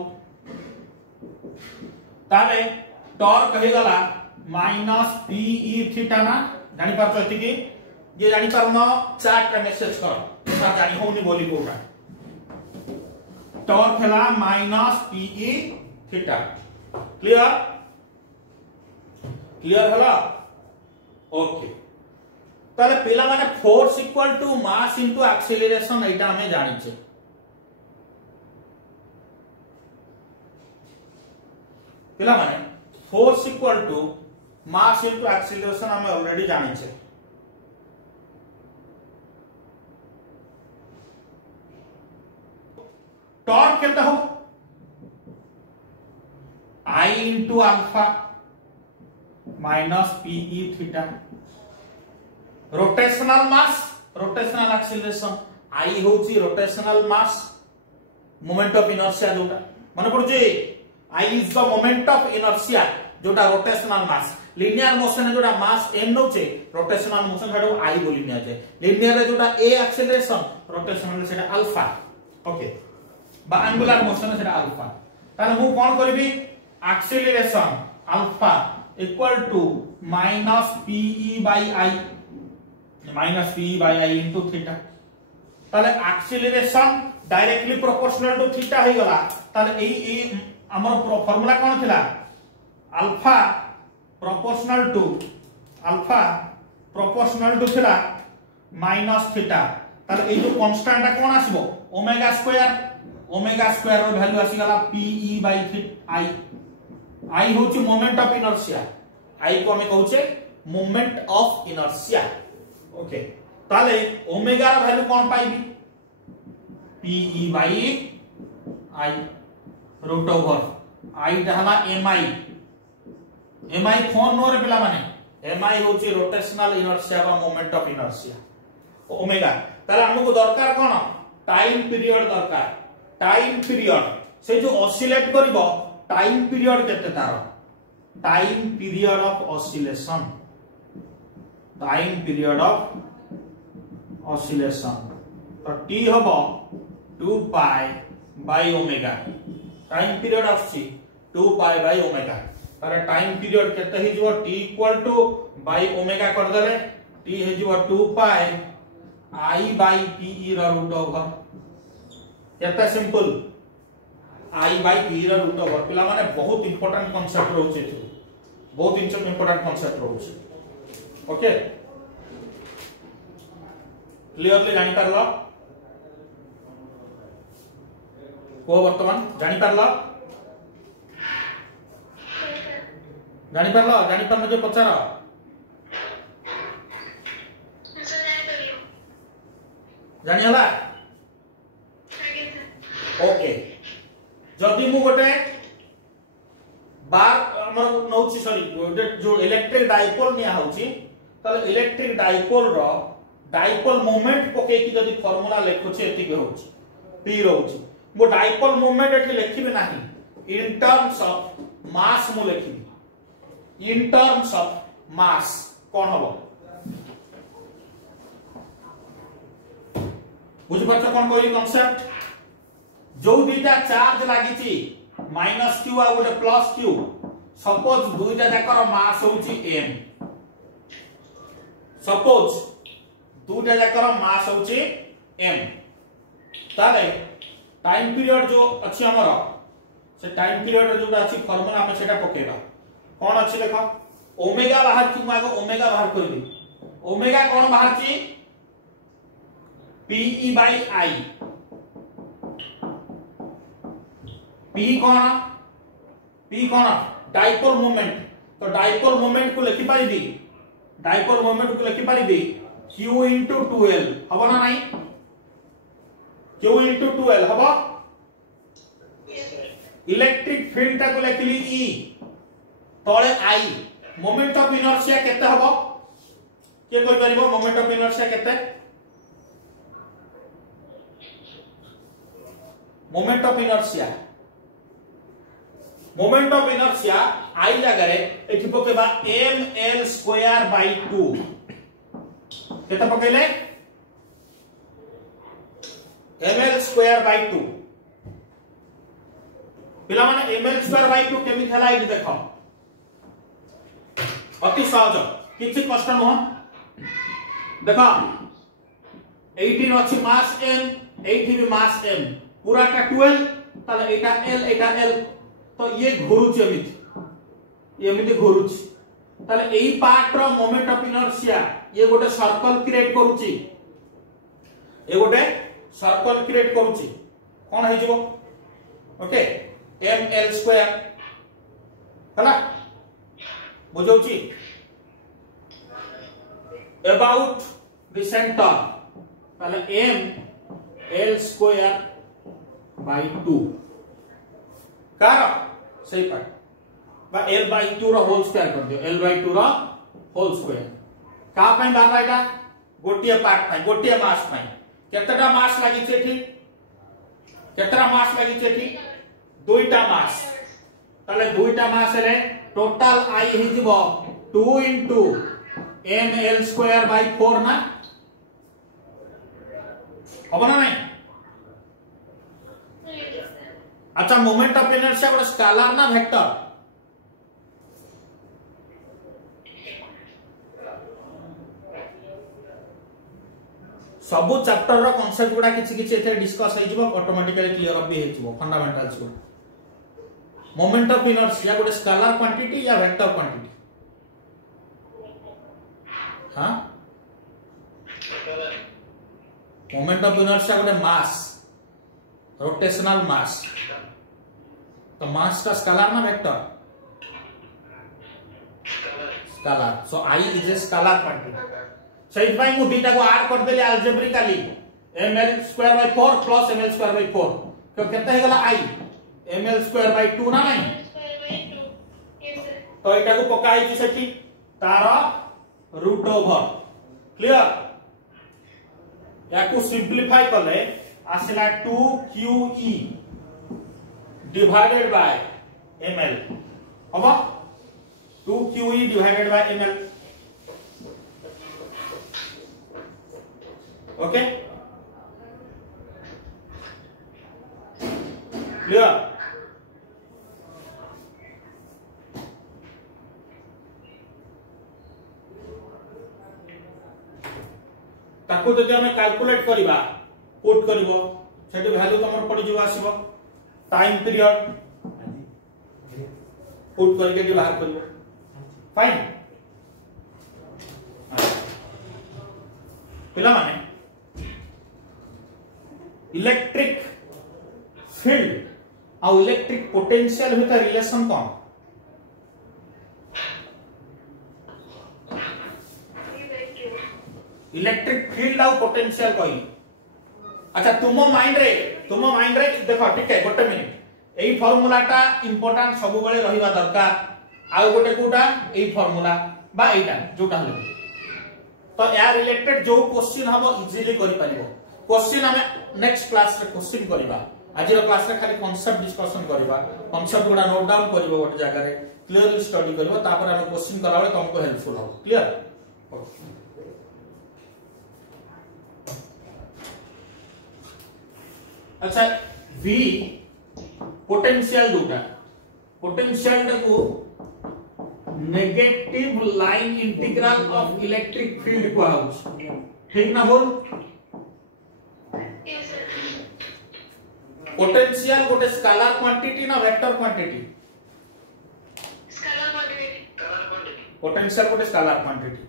ताले टॉर्क हे गला माइनस पीई थीटा ना जानि पारछो एति कि ये जानि पारनो चार्ट का मेसेज कर सा जानि होनी बोली कोटा टॉर्क हैला minus p E theta clear clear हला ओके ताले पेला माने force equal to mass into acceleration एटा हमें जानि छे पेला माने force equal to mass into acceleration हमें ऑलरेडी जानि छे टॉर्क केते हो I into alpha minus PE theta rotational mass rotational acceleration I होची rotational mass moment of inertia जोटा माने पड़ुची I is the moment of inertia जोटा rotational mass linear motion जोटा mass m नउचे rotational motion Hedo I बोली निया जाय linear रे जोटा a acceleration rotational रे सेटा alpha ओके बा angular motion सेटा alpha ताने मु कोन करबी acceleration alpha equal to minus PE by I minus PE by I into theta ताले acceleration directly proportional to theta हे गला ताले ए हमर फार्मूला कोन थिला alpha proportional to थिला minus theta ताले ए जो कांस्टेंट कोन आसीबो ओमेगा स्क्वायर रो वैल्यू आसी गला PE by I I होची मोमेंट ऑफ इनर्शिया I को हमें कहूचे मोमेंट ऑफ इनर्शिया ओके ताले ओमेगा रा वैल्यू कोन पाइबी PE by I root over I दहला mi फोन नो रे पिला माने mi होची रोटेशनल इनर्शिया बा मोमेंट ऑफ इनर्शिया ओमेगा ताले हमको दरकार कोन टाइम पीरियड दरकार टाइम पीरियड से जो ऑसिलेट करिवो टाइम पीरियड केते तार टाइम पीरियड ऑफ ऑसिलेशन तो t हबो 2 pi by omega time period of c 2 pi by omega तारे टाइम पीरियड केते हि जीवो t equal to by omega कर देले t हि जीवो 2 पाई I बाय pe रा रूट ओवर केते सिंपल I by P रा रूट ओवर पिला माने बहुत इंपोर्टेंट कांसेप्ट रहउचे बहुत इंपोर्टेंट कांसेप्ट रहउचे ओके क्लियरली जानि परलो को वर्तमान जानि परलो जानि पर मुझे पचार जानि हला ओके जदि मु गोटे बार हमर नउची सॉरी जो इलेक्ट्रिक डाइपोल निया होची त इलेक्ट्रिक डाइपोल रो डाइपोल मोमेंट पके की जदि फार्मूला लेखुची एति के होची p रहउची मो डाइपोल मोमेंट एठी लेखिबे नाही इन टर्म्स ऑफ मास मु लेखिबी इन टर्म्स ऑफ मास कोन हबो बुझ पाछो कोन कोई कांसेप्ट जो दुईटा चार्ज लागिची माइनस q आ गोटे प्लस q सपोज दुईटा जाकर मास होची m सपोज दुईटा जाकर मास होची m ताले टाइम पीरियड जो अछि हमर से टाइम पीरियड जोटा अछि फार्मूला हम सेटा पकेबा कोन अछि देखो ओमेगा बाहर कि मागो ओमेगा बाहर करबी ओमेगा कोन बाहर छी PE by I P cone dipole moment तो डाइपोल मोमेंट को लिखि पारिबी डाइपोल मोमेंट को लिखि पारिबी q into 2l हबो ना नहीं q into 2l हबो इलेक्ट्रिक फील्ड ता को लिखली E तळे I मोमेंट ऑफ इनर्शिया केते हबो के कोइ परिबो मोमेंट ऑफ इनर्शिया केते मोमेंट ऑफ इनर्शिया आई जगह एठी पकेबा ml स्क्वायर बाय 2 केते पकेले ml स्क्वायर बाय 2 पिला माने ml स्क्वायर बाय 2 केमि थला इट देखो अति सहज किछि कष्ट न देखो 18 अछि मास m 80 भी मास m पूरा का 12 ताले एटा l तो ये घुरुच एमिति घुरुच ताले एही पार्ट रो मोमेंट ऑफ इनर्शिया ये गोटे सर्कल क्रिएट करूची कोन है जिवो ओके ml स्क्वायर हला बुझौची अबाउट द सेंटर ताले ml स्क्वायर by 2 कार सही पार्ट बा l by 2 रो होल स्क्वायर कर दियो l by 2 रो होल स्क्वायर का पई बारला एटा गोटिए पार्ट पई गोटिए मास पई केतटा मास लागि छै ठीक केतरा मास लागि छै ठीक दुईटा मास ताले दुईटा मास रे टोटल आई हि जिवो 2 into ml स्क्वायर by 4 ना होबो ना नहीं अच्छा मोमेंट ऑफ इनर्शिया गोटे स्केलर ना वेक्टर सबु चैप्टर रो कांसेप्ट गुडा किछि एथे डिस्कस हे जिवो ऑटोमेटिकली क्लियर अप भी हे जिवो फंडामेंटल्स को मोमेंट ऑफ इनर्शिया गोटे स्केलर क्वांटिटी या वेक्टर क्वांटिटी हां मोमेंट ऑफ इनर्शिया गोटे मास रोटेशनल मास तो मास का स्केलर ना vector scalar so I is a scalar quantity सही भाई मु बीटा को ऐड कर देले algebraically ml square by 4 plus ml square by 4 तो केते हे गला आई ml स्क्वायर बाय 2 ना नहीं तो एटा को पकाई छी सेठी तार रूट ओवर क्लियर या को सिंपलीफाई करले आसिला 2qe divided by ml होबा 2qe divided by ml okay clear ताको जदि हमें कैलकुलेट करिबा पुट करिवो सेठी वैल्यू तमर पड़ी जिवो आसीबो टाइम पीरियड पुट करके जो बाहर करिवो फाइन पिला माने इलेक्ट्रिक फील्ड और इलेक्ट्रिक पोटेंशियल भीतर रिलेशन कौन इलेक्ट्रिक फील्ड और पोटेंशियल कही अच्छा तुम माइंड रे देखो ठीक है गोटे मिनिट एई फार्मूलाटा इंपोर्टेंट सब बेले रहिबा दरकार आ गोटे कोटा एई फार्मूला बा एटा जोटा हले तो या रिलेटेड जो क्वेश्चन हम इजीली करि परिबो क्वेश्चन हमें नेक्स्ट क्लास रे क्वेश्चन करबा आज रो क्लास रे खाली कांसेप्ट डिस्कशन करबा कांसेप्ट गुडा नोट डाउन करबो गोटे जगह रे क्लियरली स्टडी करबो तापर हम क्वेश्चन करा बेले तुमको हेल्पफुल हो क्लियर अच्छा v पोटेंशियल जोटा पोटेंशियल को negative line integral of electric field को हाउस ठीक ना बोल पोटेंशियल गोटे स्केलर क्वांटिटी ना vector quantity scalar quantity potential गोटे scalar quantity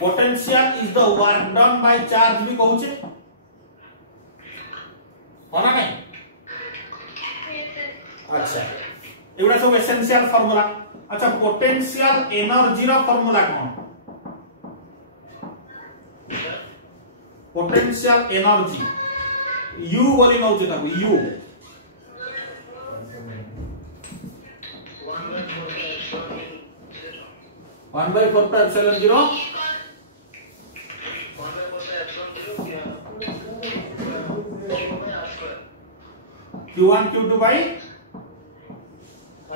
potential is the work done by charge भी कहू छे होना नहीं अच्छा एवडा सब एसेंशियल फार्मूला अच्छा पोटेंशियल एनर्जी रो फार्मूला कोन पोटेंशियल एनर्जी u बोली नौ जे ताको u 1/4 epsilon 0 Q1 Q2 by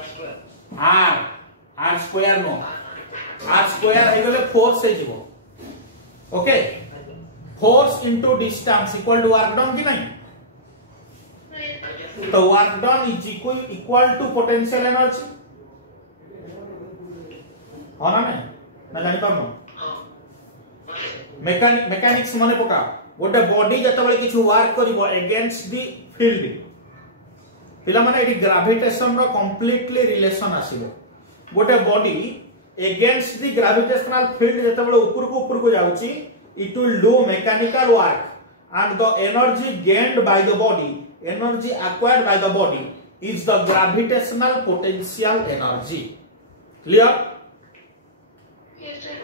square. R square no R square है गले फोर्स है जीवो okay force into distance equal to work done कि नहीं तो work done is equal to potential energy हो ना नहीं ना जानि पारनो मेकानिक्स माने पका गोटे बॉडी जते बेले किछु वर्क करिवो अगेंस्ट द फील्ड पिला माने एटी ग्रेविटेशन रो कंप्लीटली रिलेशन आसीबो गोटे body against the gravitational field जते बेले ऊपर को जाउची it will do mechanical work and the energy gained by the body energy acquired by the body is the gravitational potential energy clear Yes, sir.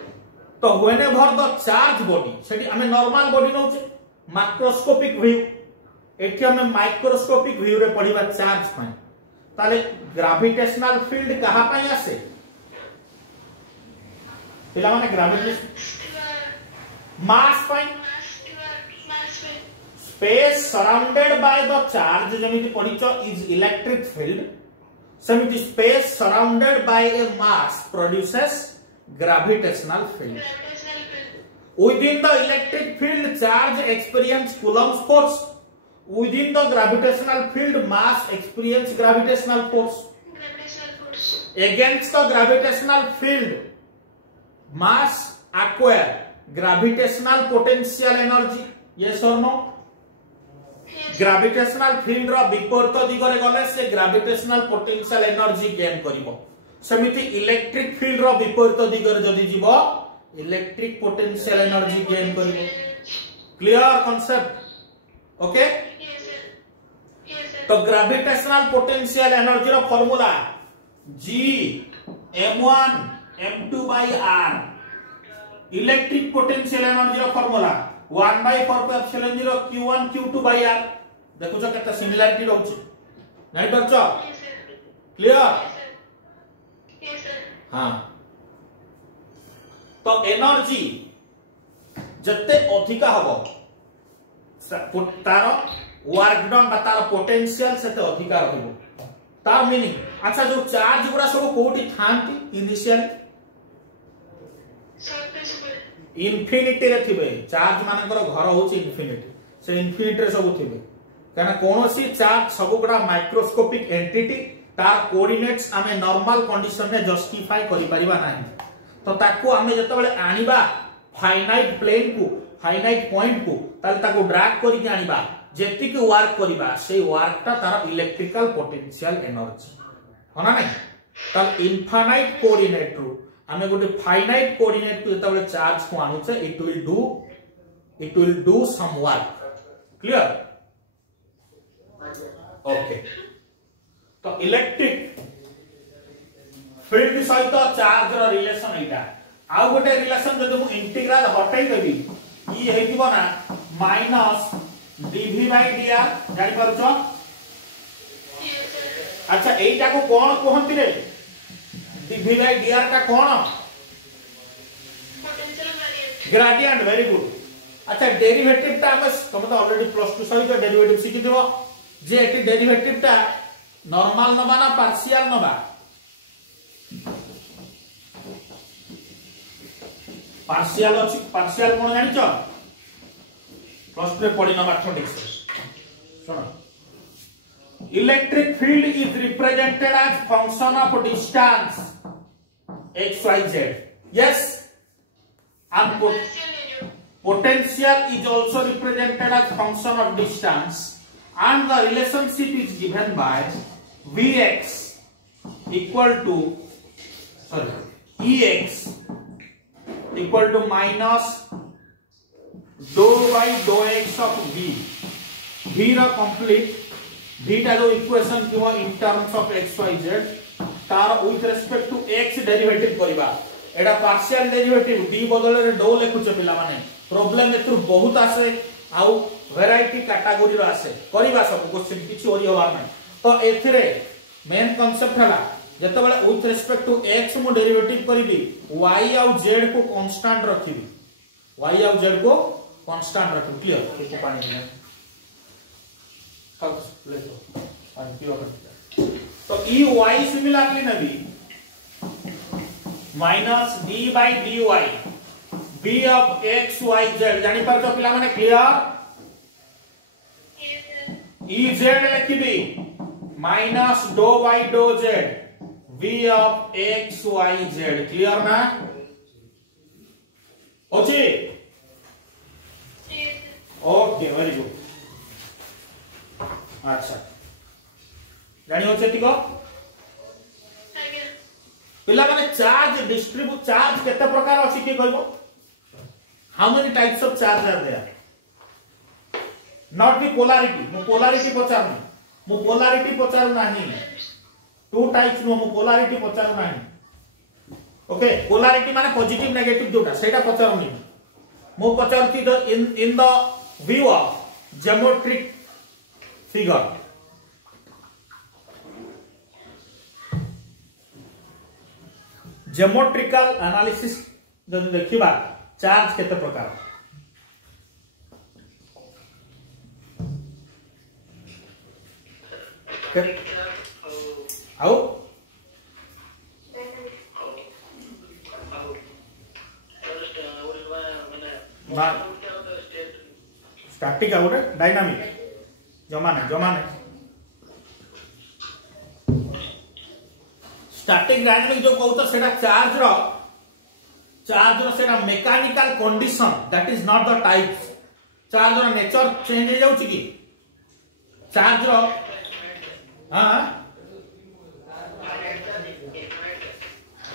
तो whenever the charge body सेठी हमें normal body नउचे microscopic view एठी हमें microscopic view रे पडिबा charge पाए ताले gravitational field कहा पाए आसे पिला माने ग्रेविटेशन mass पाए space surrounded by the charge जेमिति पडिचो is electric field सेमिति space surrounded by a mass produces gravitational field within the electric field charge experience Coulomb's force within the gravitational field mass experience gravitational force against the gravitational field mass acquire gravitational potential energy yes or no gravitational field रो विपरीत दिगरे गले से gravitational potential energy gain करिवो समिति electric field रो विपरीत दिगरे जदी जीवो इलेक्ट्रिक पोटेंशियल एनर्जी गेन करिवो क्लियर कांसेप्ट ओके तो ग्रेविटेशनल पोटेंशियल एनर्जी रो formula G m1 m2 by r electric potential energy रो formula 1/4πε0 q1 q2 by r देखो जो केता सिमिलरिटी रहउची नहीं परचो क्लियर हां तो एनर्जी जत्ते अधिका हबो तार वर्क डन बा तार पोटेंशियल सेते अधिका होबो तार मीनिंग अच्छा जो चार्ज गुरा सब कोठी थांती इनिशियल इन्फिनिटी रे थिबे चार्ज मानकर घर होची इन्फिनिटी से इन्फिनिटी रे सब थिबे काना कोनोसी चार्ज सब गुडा माइक्रोस्कोपिक एंटिटी तार कोऑर्डिनेट्स हमें नॉर्मल कंडीशन में जस्टिफाई करि परिबा नाही तो ताको हमें जते बेले आनिबा फाइनाइट प्लेन को फाइनाइट पॉइंट को ताल ताको ड्रैग करि के आनिबा जेति के वर्क करिबा से वर्कटा तार इलेक्ट्रिकल पोटेंशियल एनर्जी होना नहीं ताल इनफाइनाइट कोऑर्डिनेट रो हमें गोटे फाइनाइट कोऑर्डिनेट को जते बेले चार्ज को आनुचे it will do some work clear okay तो इलेक्ट्रिक फील्ड सहित चार्ज रो रिलेशन एटा आ गोटे रिलेशन जदि मु इंटीग्रल हटाई देबी ई हेतिबो ना माइनस dv/dr जानि परछो अच्छा एटा को कोन कहंती रे dv/dr का कोन ग्रेडियंट वेरी गुड अच्छा डेरिवेटिव ता हम तुम तो ऑलरेडी +2 सहित डेरिवेटिव सिखि दिबो जे एटी डेरिवेटिव ता नॉर्मल नबा ना पार्शियल नबा पार्शियल अछि पार्शियल कोन जानि छ +2 रे पढी न मैथमेटिक्स सुनो electric field is represented as function of distance xyz yes and potential is also represented as function of distance and the relationship is given by Vx equal to Ex equal to minus dou by dou x of V रा complete V टा जो equation किबो in terms of xyz तार with respect to x derivative करबा एडा partial derivative d बदल रे dough लेखुछ पिला माने प्रॉब्लम एथु बहुत आसे आउ वैरायटी कैटेगरी रो आसे करबा सब क्वेश्चन किछि ओरी होबार नै तो एथिरे मेन कांसेप्ट हला जते बेले विथ रेस्पेक्ट टू x मु डेरिवेटिव करबी y आउ z को कांस्टेंट रखिबी y आउ z को कांस्टेंट रखिबी क्लियर को पानी में ले तो तो ई वाई सिमिलरली नबी minus D by D Y V of X Y Z जानी पर तो पिला माने क्लियर ई जेड लिखिबी minus do by do Z v of x y z clear ना ओके ओके वेरी गुड अच्छा जानी होचे ठीक पिला माने चार्ज डिस्ट्रीब्यूट चार्ज केते प्रकार अछि के कहबो how many types of charge are there not the polarity मु पोलैरिटी पचारू नाही टू टाइप्स नो मु पोलैरिटी पचारू नाही ओके पोलैरिटी माने पॉजिटिव नेगेटिव जोटा सेटा पचारू नहीं मु पचारती the in the view of geometric figure geometrical analysis जदि देखिबा चार्ज केते प्रकार आओ स्टैटिक आ गोटे डायनामिक जमाने स्टैटिक डायनामिक जो कहू तो सेटा चार्ज रो सेटा mechanical condition that is not the types charge रो नेचर चेंज हो जाउची की चार्ज रो हां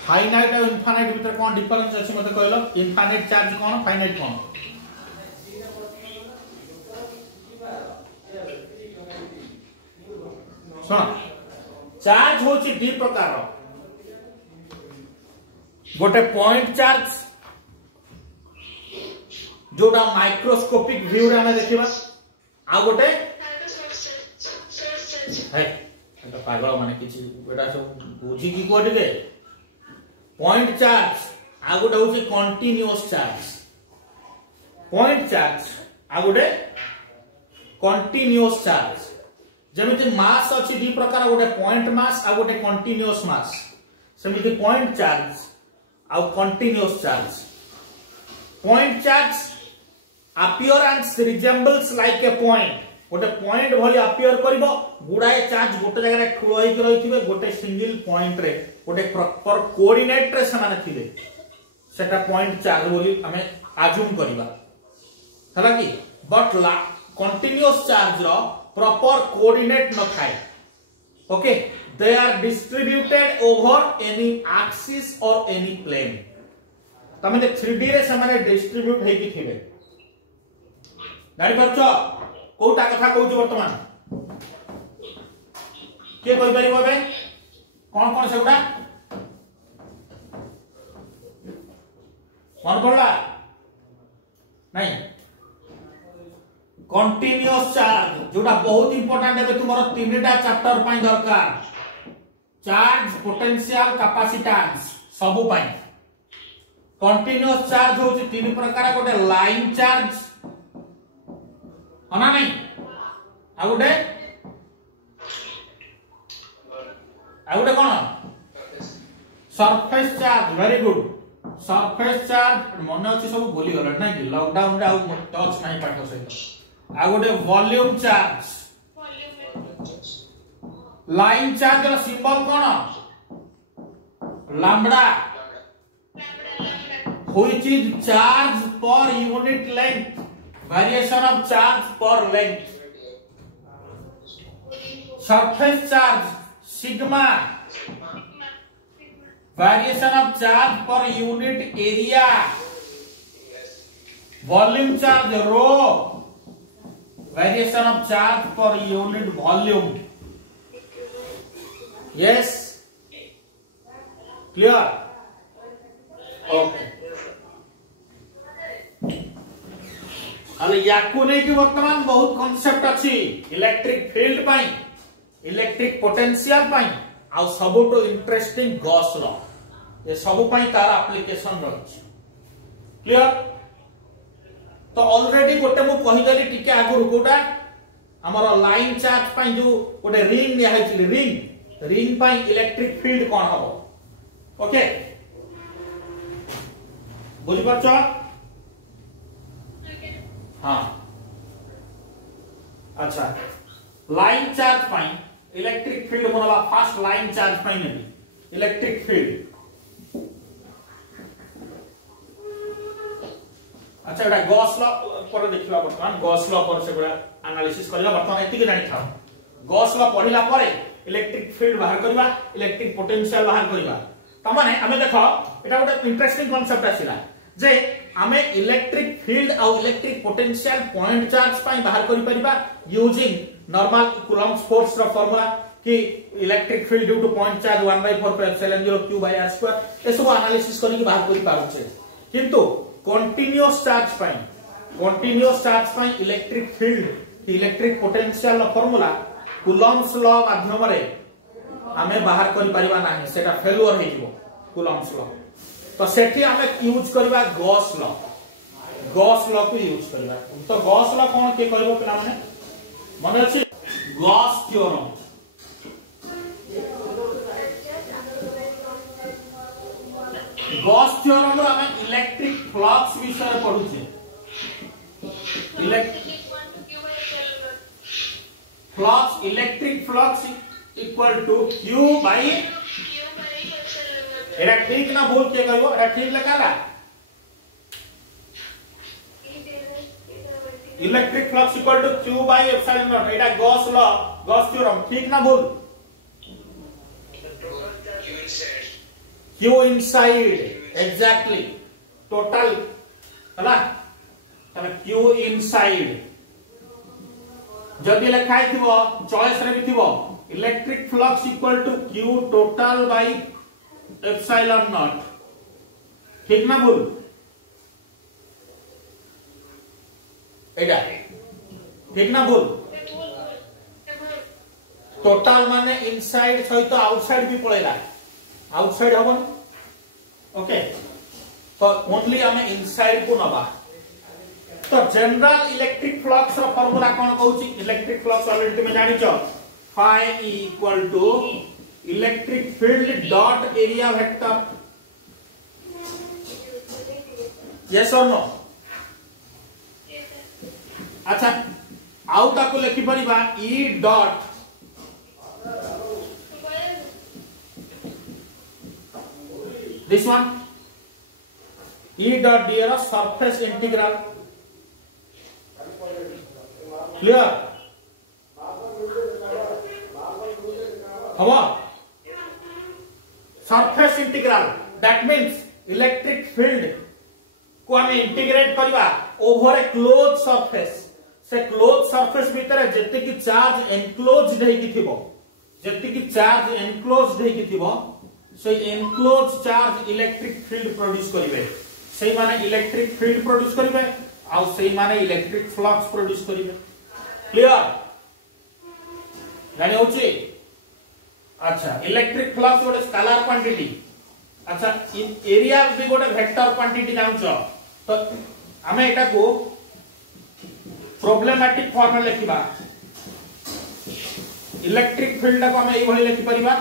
फाइनाइट और इनफाइनाइट भीतर कोन डिफरेंस अछि मते कहलो इनफाइनाइट चार्ज कोन फाइनाइट कोन सुन चार्ज होची दी प्रकार गोटे पॉइंट चार्ज जोटा माइक्रोस्कोपिक व्यू रे हम देखिबा आ गोटे है एटा पागल माने किछि एटा सब बुझी की कोड के पॉइंट चार्ज आ गोटे होची कंटीन्यूअस चार्ज पॉइंट चार्ज आ गोटे कंटीन्यूअस चार्ज जेमिति मास अछि दी प्रकार गोटे पॉइंट मास आ गोटे कंटीन्यूअस मास सेमिति पॉइंट चार्ज आ continuous charge point charge appearance resembles like a point गोटे पॉइंट भली अपीयर करिवो गुडाए चार्ज गोटे जगह रे ठुई के रहिथिबे गोटे सिंगल पॉइंट रे गोटे प्रॉपर कोऑर्डिनेट रे समान थिबे सेटा पॉइंट चार्ज बोली हमें अज्यूम करिबा हला कि बट कंटीन्यूअस चार्ज रो प्रॉपर कोऑर्डिनेट न थाए okay they are distributed over any axis or any plane तमे 3D रे समान डिस्ट्रीब्यूट हेकी थिबे जानि परछो कोटा कथा कहूछु वर्तमान के कहि परिबो बे कोन कोन सेउडा मन पड़ला नहीं कंटीन्यूअस चार्ज जोटा बहुत इंपोर्टेंट है तुमरो तीनटा चैप्टर पई दरकार चार्ज पोटेंशियल कैपेसिटेंस सबु पई कंटीन्यूअस चार्ज होची तीन प्रकार गोटे लाइन चार्ज अना नहीं आ गोटे कोन surface charge very good surface charge मन अछि सब बोली गल नै कि लॉकडाउन रे आ टच नै पाठ सहित आ गोटे वॉल्यूम चार्ज लाइन चार्ज रो सिंबल कोन lambda which is charge per unit length variation of charge per length surface charge sigma variation of charge per unit area volume charge rho variation of charge per unit volume yes clear okay अले याकू नै कि वर्तमान बहुत concept अछि electric field पई electric potential पई आ सबटो interesting Gauss law ये सब पई तार एप्लीकेशन रहछि क्लियर तो ऑलरेडी गोटे मु कहि गली टिके आगु कोटा हमर लाइन चार्ज पई जो गोटे रिंग निया हैछि रिंग पई इलेक्ट्रिक फील्ड कोन हबो ओके बुझि परछो हां अच्छा लाइन चार्ज पई इलेक्ट्रिक फील्ड मनवा फास्ट लाइन चार्ज पई नेबी इलेक्ट्रिक फील्ड अच्छा एटा गॉस लॉ पर देखिबा वर्तमान गॉस लॉ पर से बडा एनालिसिस करला वर्तमान एति के जानि था गॉस लॉ पढिला परे इलेक्ट्रिक फील्ड बाहर करबा इलेक्ट्रिक पोटेंशियल बाहर करबा त माने हमें देखो एटा गोटे इंटरेस्टिंग कांसेप्ट आसिला जे हमें इलेक्ट्रिक फील्ड और इलेक्ट्रिक पोटेंशियल पॉइंट चार्ज पाई बाहर करि परिबा यूजिंग नॉर्मल कूलम्ब्स फोर्स रो फार्मूला कि electric field due to point charge 1/4 q/r² ए सब एनालिसिस करि बाहर करि पाउ छे किंतु कंटीन्यूअस चार्ज पाई electric field electric potential formula Coulomb's law माध्यम रे हमें बाहर करि परिबा नाही सेटा फेल्युअर हे जिवो कूलम्ब्स लॉ तो सेठी हमें यूज करबा गॉस लॉ को यूज करबा तो गॉस लॉ कोन के करबो पिला माने मन अछि गॉस थ्योरम गॉस थ्योरम रो हमें इलेक्ट्रिक फ्लक्स विषय पढु छे electric flux equal to q by area ठीक ना भूल के कहबो एरा ठीक लकाला electric flux equal to q by epsilon naught एटा गॉस लॉ गॉस थ्योरम ठीक ना भूल q इनसाइड एग्जैक्टली टोटल हला तमे q इनसाइड जदि लिखाई थिबो चॉइस रे भी थिबो electric flux equal to q total by epsilon naught ठीक ना भूल एटा ठीक ना भूल टोटल माने इनसाइड सहित आउटसाइड भी पळेला आउटसाइड हबन ओके तो ओनली हमें इनसाइड को नबा तो जनरल इलेक्ट्रिक फ्लक्स रो फार्मूला कोन कहूची इलेक्ट्रिक फ्लक्स ऑलरेडी तुम जानि छ phi equal to electric field dot area vector yes or no अच्छा आउ ताको लिखि परिबा e dot this one e dot dr surface integral clear हवा surface integral that means electric field को हम इंटीग्रेट करबा ओवर ए क्लोज सरफेस से क्लोज सरफेस भीतर जत्ते की चार्ज एनक्लोज्ड है कि थिबो जत्ते की चार्ज एनक्लोज्ड है कि थिबो से enclose charge electric field produce करिवे सेही माने इलेक्ट्रिक फील्ड प्रोड्यूस करिवे आ सेही माने इलेक्ट्रिक फ्लक्स प्रोड्यूस करिवे क्लियर जानि होची अच्छा इलेक्ट्रिक फ्लक्स गोटे स्केलर क्वांटिटी अच्छा एरिया भी गोटे वेक्टर क्वांटिटी जानछो तो हमें एटा को प्रॉब्लमैटिक फॉर्म में लिखिबा इलेक्ट्रिक फील्ड को हमें एई भली लिखि परिबा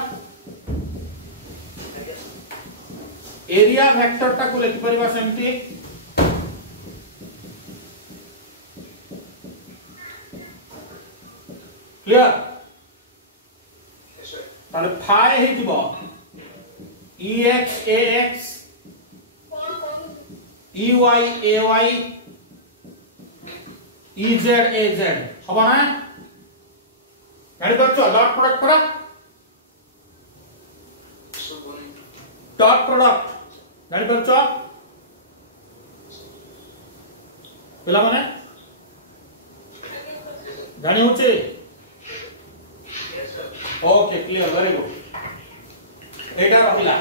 एरिया वेक्टर टा को लिखि परिबा सेमती क्लियर ताले फाई हे जिवो ex ax ey ay ez az हबो ना गाड़ी करछो डॉट प्रोडक्ट करा डॉट प्रोडक्ट गाड़ी करछो पिला माने गाड़ी होचे ओके क्लियर वेरी गुड एटा रहिला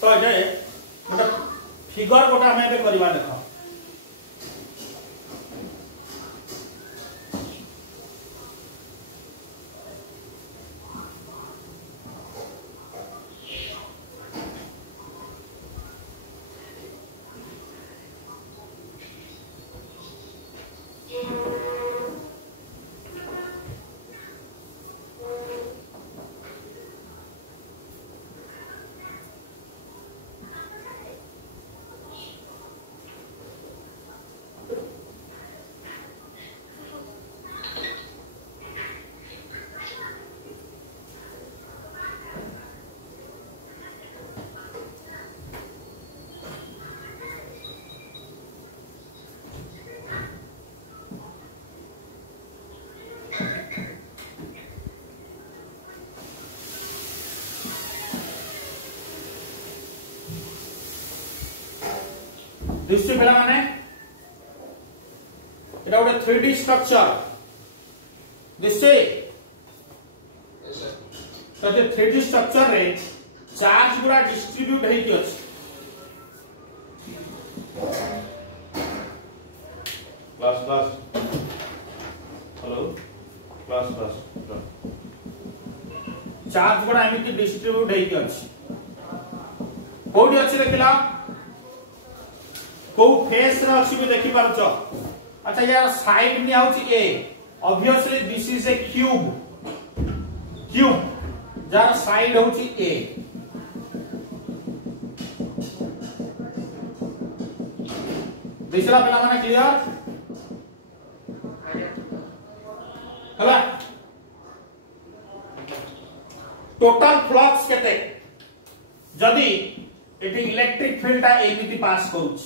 तो जे गोटे फिगर गोटे हमें एबे करबा देखो दिसुची पिला माने एटा गोटे 3D स्ट्रक्चर दिसुची तो जे 3D स्ट्रक्चर रे चार्ज गुडा डिस्ट्रीब्यूट हेई कि अछि class class hello class class charge गुडा एमिति डिस्ट्रीब्यूट हेई कि अछि कोडी अछि देखिला को फेस रे अछि भी देखि पारछो अच्छा यार साइड नि आउची ए obviously this is a cube जार साइड होची ए दिसला पिला माने क्लियर हला टोटल फ्लक्स केते जदी एटी इलेक्ट्रिक फील्ड एमिति पास करूछ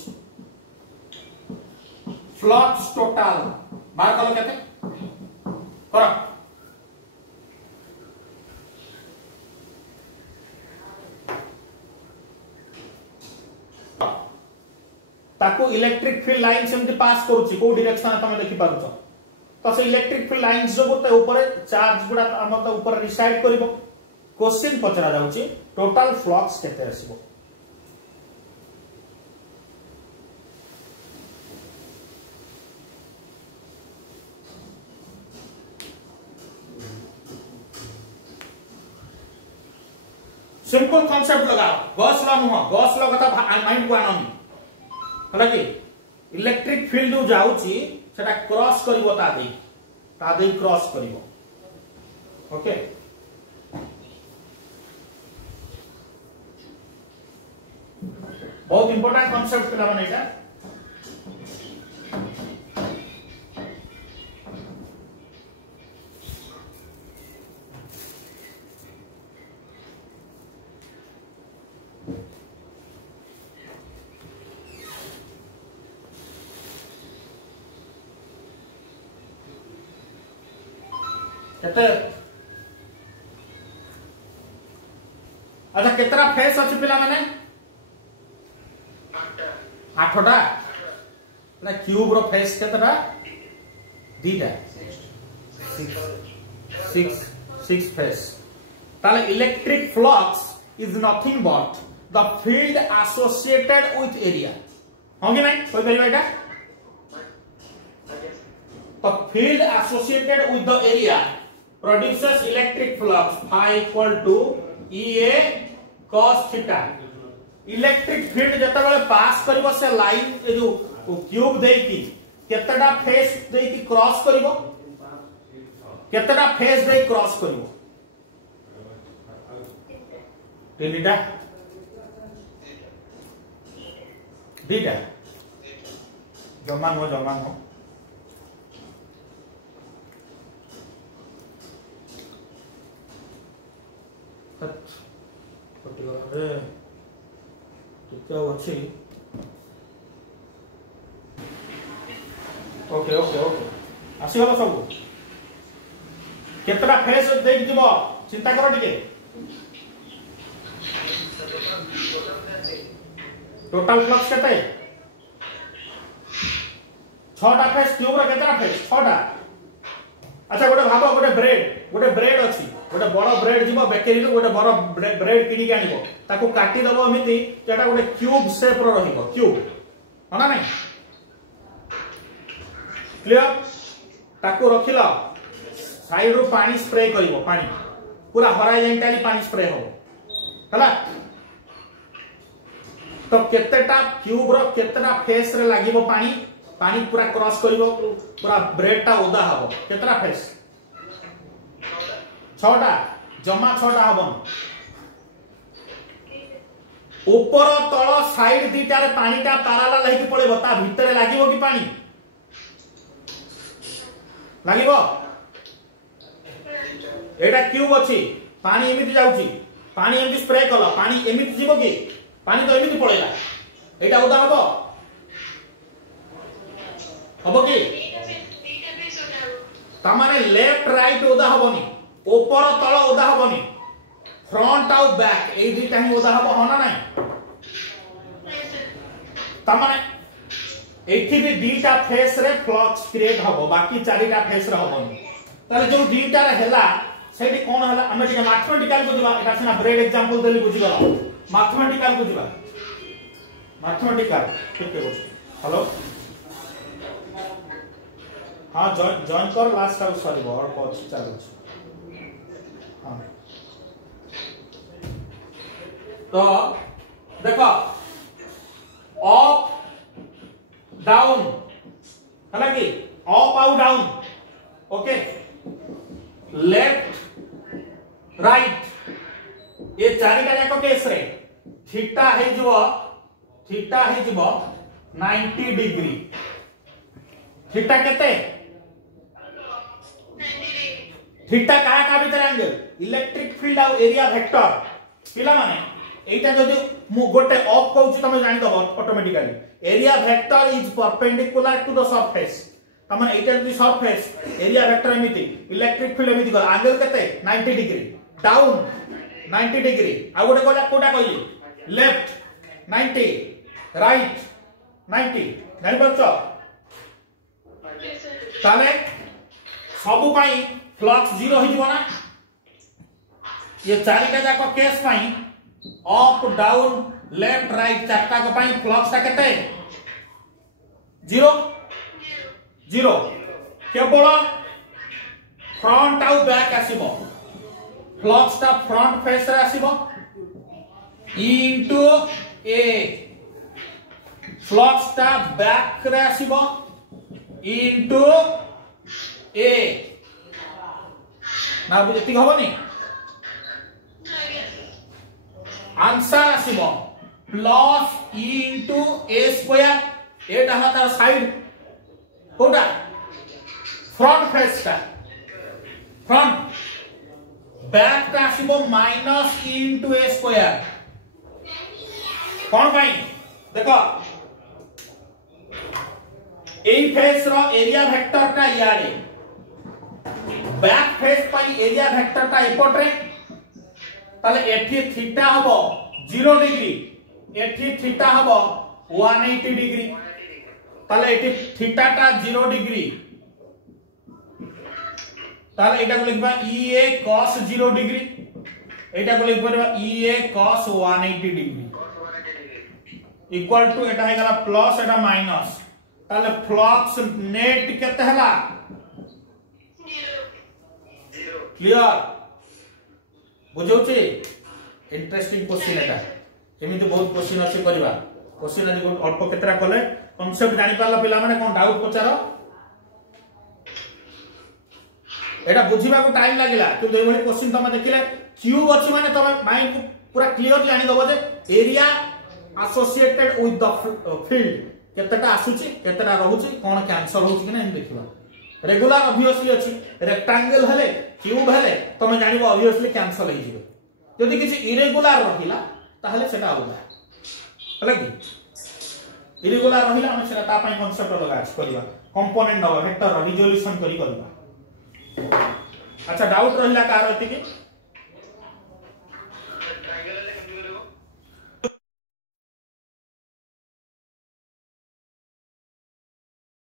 फ्लक्स टोटल बार कलो केते कर ताको इलेक्ट्रिक फील्ड लाइन सेमति पास करूची को डायरेक्शन तमे देखि पारुछ तो से इलेक्ट्रिक फील्ड लाइन जो ते ऊपर चार्ज गुडा हम त ऊपर रिसाइड करबो क्वेश्चन पचरा जाउची टोटल फ्लक्स केते आसीबो सिंपल कांसेप्ट लगाओ गॉस लॉ नुह गॉस लॉ कथा माइंड को आननी हला कि इलेक्ट्रिक फील्ड जो जाउची सेटा क्रॉस करिवो ता दे क्रॉस करिवो ओके बहुत इंपोर्टेंट कांसेप्ट पिला माने एटा केते अच्छा केतरा फेस अछि पिला माने 8टा ना क्यूब रो फेस केतरा दीटा 6 फेस ताले electric flux is nothing but the field associated with area हो कि नहीं कोई परिबा एटा तो field associated with the area produces electric flux phi equal to EA cos theta electric field जता बेले पास करबो से लाइन ए जो क्यूब देई की केतटा फेस देई की क्रॉस करबो केतटा फेस देई क्रॉस करबो तीनटा दीटा जमा नो ओके आसीगला सब केतरा फेस देख दिबो चिंता करो टिके टोटल फ्लक्स केते 6टा फेस क्यूब रा केतरा फेस 6टा अच्छा गोटे भाबो गोटे ब्रेड अछि गोटे बड़ ब्रेड जीवो बेकरी रो गोटे बड़ ब्रेड किनी के आनिबो ताको काटी दबो एमिति जेटा गोटे क्यूब शेप रो रहिबो क्यूब हना नै क्लियर ताको रखिला साइड रो पानी स्प्रे करिवो पानी पूरा हॉरिजॉन्टली पानी स्प्रे हो हला तो केतेटा क्यूब रो केतेटा फेस रे लागिवो पानी पानी पूरा क्रॉस करिवो पूरा ब्रेड ता ओदा हबो केतरा फेस 6टा जमा 6टा हबन ऊपर तळ साइड दीटा रे पानीटा पैरेलल हेकि पळेबो ता भितरे लागिवो कि पानी लागिवो एटा क्यूब अछि पानी एमिति जाउची पानी एमिति स्प्रे कला पानी एमिति जीवो कि पानी तो एमिति पळेला एटा ओदा हबो हबो कि ता माने लेफ्ट राइट ओदा हबोनी ऊपर तळ ओदा हबोनी फ्रंट आउ बैक ए दुईटा ही ओदा हबो हना नै ता माने एठी भी दीटा फेस रे फ्लक्स क्रिएट हबो बाकी चारिटा फेस रे हबोनी ताले जो दीटा रे हेला सेठी कोन हला हम जे मैथमेटिकल को दिबा एटा सिना ब्रेड एग्जांपल देली बुझी गला मैथमेटिकल को दिबा मैथमेटिकल ठीक है हेलो हां जॉइन कर लास्ट आउट सॉरी और पछ चालू हां तो देखो अप डाउन है कि अप आउ डाउन ओके लेफ्ट राइट ये चारिटा जाक केस रे थीटा हे जबो 90 डिग्री थीटा केते थीटा का भीतर एंगल इलेक्ट्रिक फील्ड और एरिया वेक्टर पिला माने एटा जदि मु गोटे अप कहूची तमे जानि दबो automatically area vector is perpendicular to the surface तमन एटा जदि सरफेस एरिया वेक्टर एमिति इलेक्ट्रिक फील्ड एमिति कर एंगल केते 90 डिग्री डाउन 90 डिग्री आ गोटे कोला कोटा कहली लेफ्ट 90 राइट 90 जानि परछो ताले सबु पाई फ्लक्स जीरो हिजबो ना ये चारिटा जाक केस पाई अप डाउन लेफ्ट राइट चारटा को पाई फ्लक्स ता केते जीरो जीरो केवल फ्रंट आउ बैक आसीबो फ्लक्स ता फ्रंट फेस रे आसीबो इनटू ए फ्लक्स ता बैक रे आसीबो इनटू ए ना बुझती हबनी आंसर आसीबो plus e into a square एटा हा तार साइड कोटा फ्रंट फेस ता फ्रंट बैक ता आसीबो minus e into a square कोन भाई देखो एई फेस रो एरिया वेक्टर ता याडे बैक फेस पाई एरिया वेक्टर ता एपट रे ताले एठी थीटा हबो 0 डिग्री एठी थीटा हबो 180 डिग्री ताले एठी थीटा ता 0 डिग्री ताले एटा को लिखबा EA cos 0 डिग्री एटा को लिख परबा EA cos 180 degree equal to एटा हे गला प्लस एटा माइनस ताले फ्लक्स नेट केते हला क्लियर बुझौचे इंटरेस्टिंग क्वेश्चन एटा एमिति बहुत क्वेश्चन अछि करबा क्वेश्चन आज अल्प केतरा कले कांसेप्ट जानि पाला पिला माने कोन डाउट पचारो एटा बुझिबा को टाइम लागिला तो देइ भली क्वेश्चन तमे देखिले क्यूब अछि माने तमे माइंड को पूरा क्लियर जानि दबो जे area associated with the field केतेटा आसुची केतेटा रहउची कोन कैंसल होउची कि नै देखिबा रेगुलर ऑब्वियसली अछि रेक्टेंगल हले क्यूब हले तमे जानिबो ऑब्वियसली कैंसल हे जिवो जदि किछि इरेगुलर रहिला ताहले सेटा होगा हले कि इरेगुलर रहिला हम सेटा ता पई कांसेप्ट लगा करबा कंपोनेंट नबा वेक्टर रिजोल्यूशन करी करबा अच्छा डाउट रहिला कार एति कि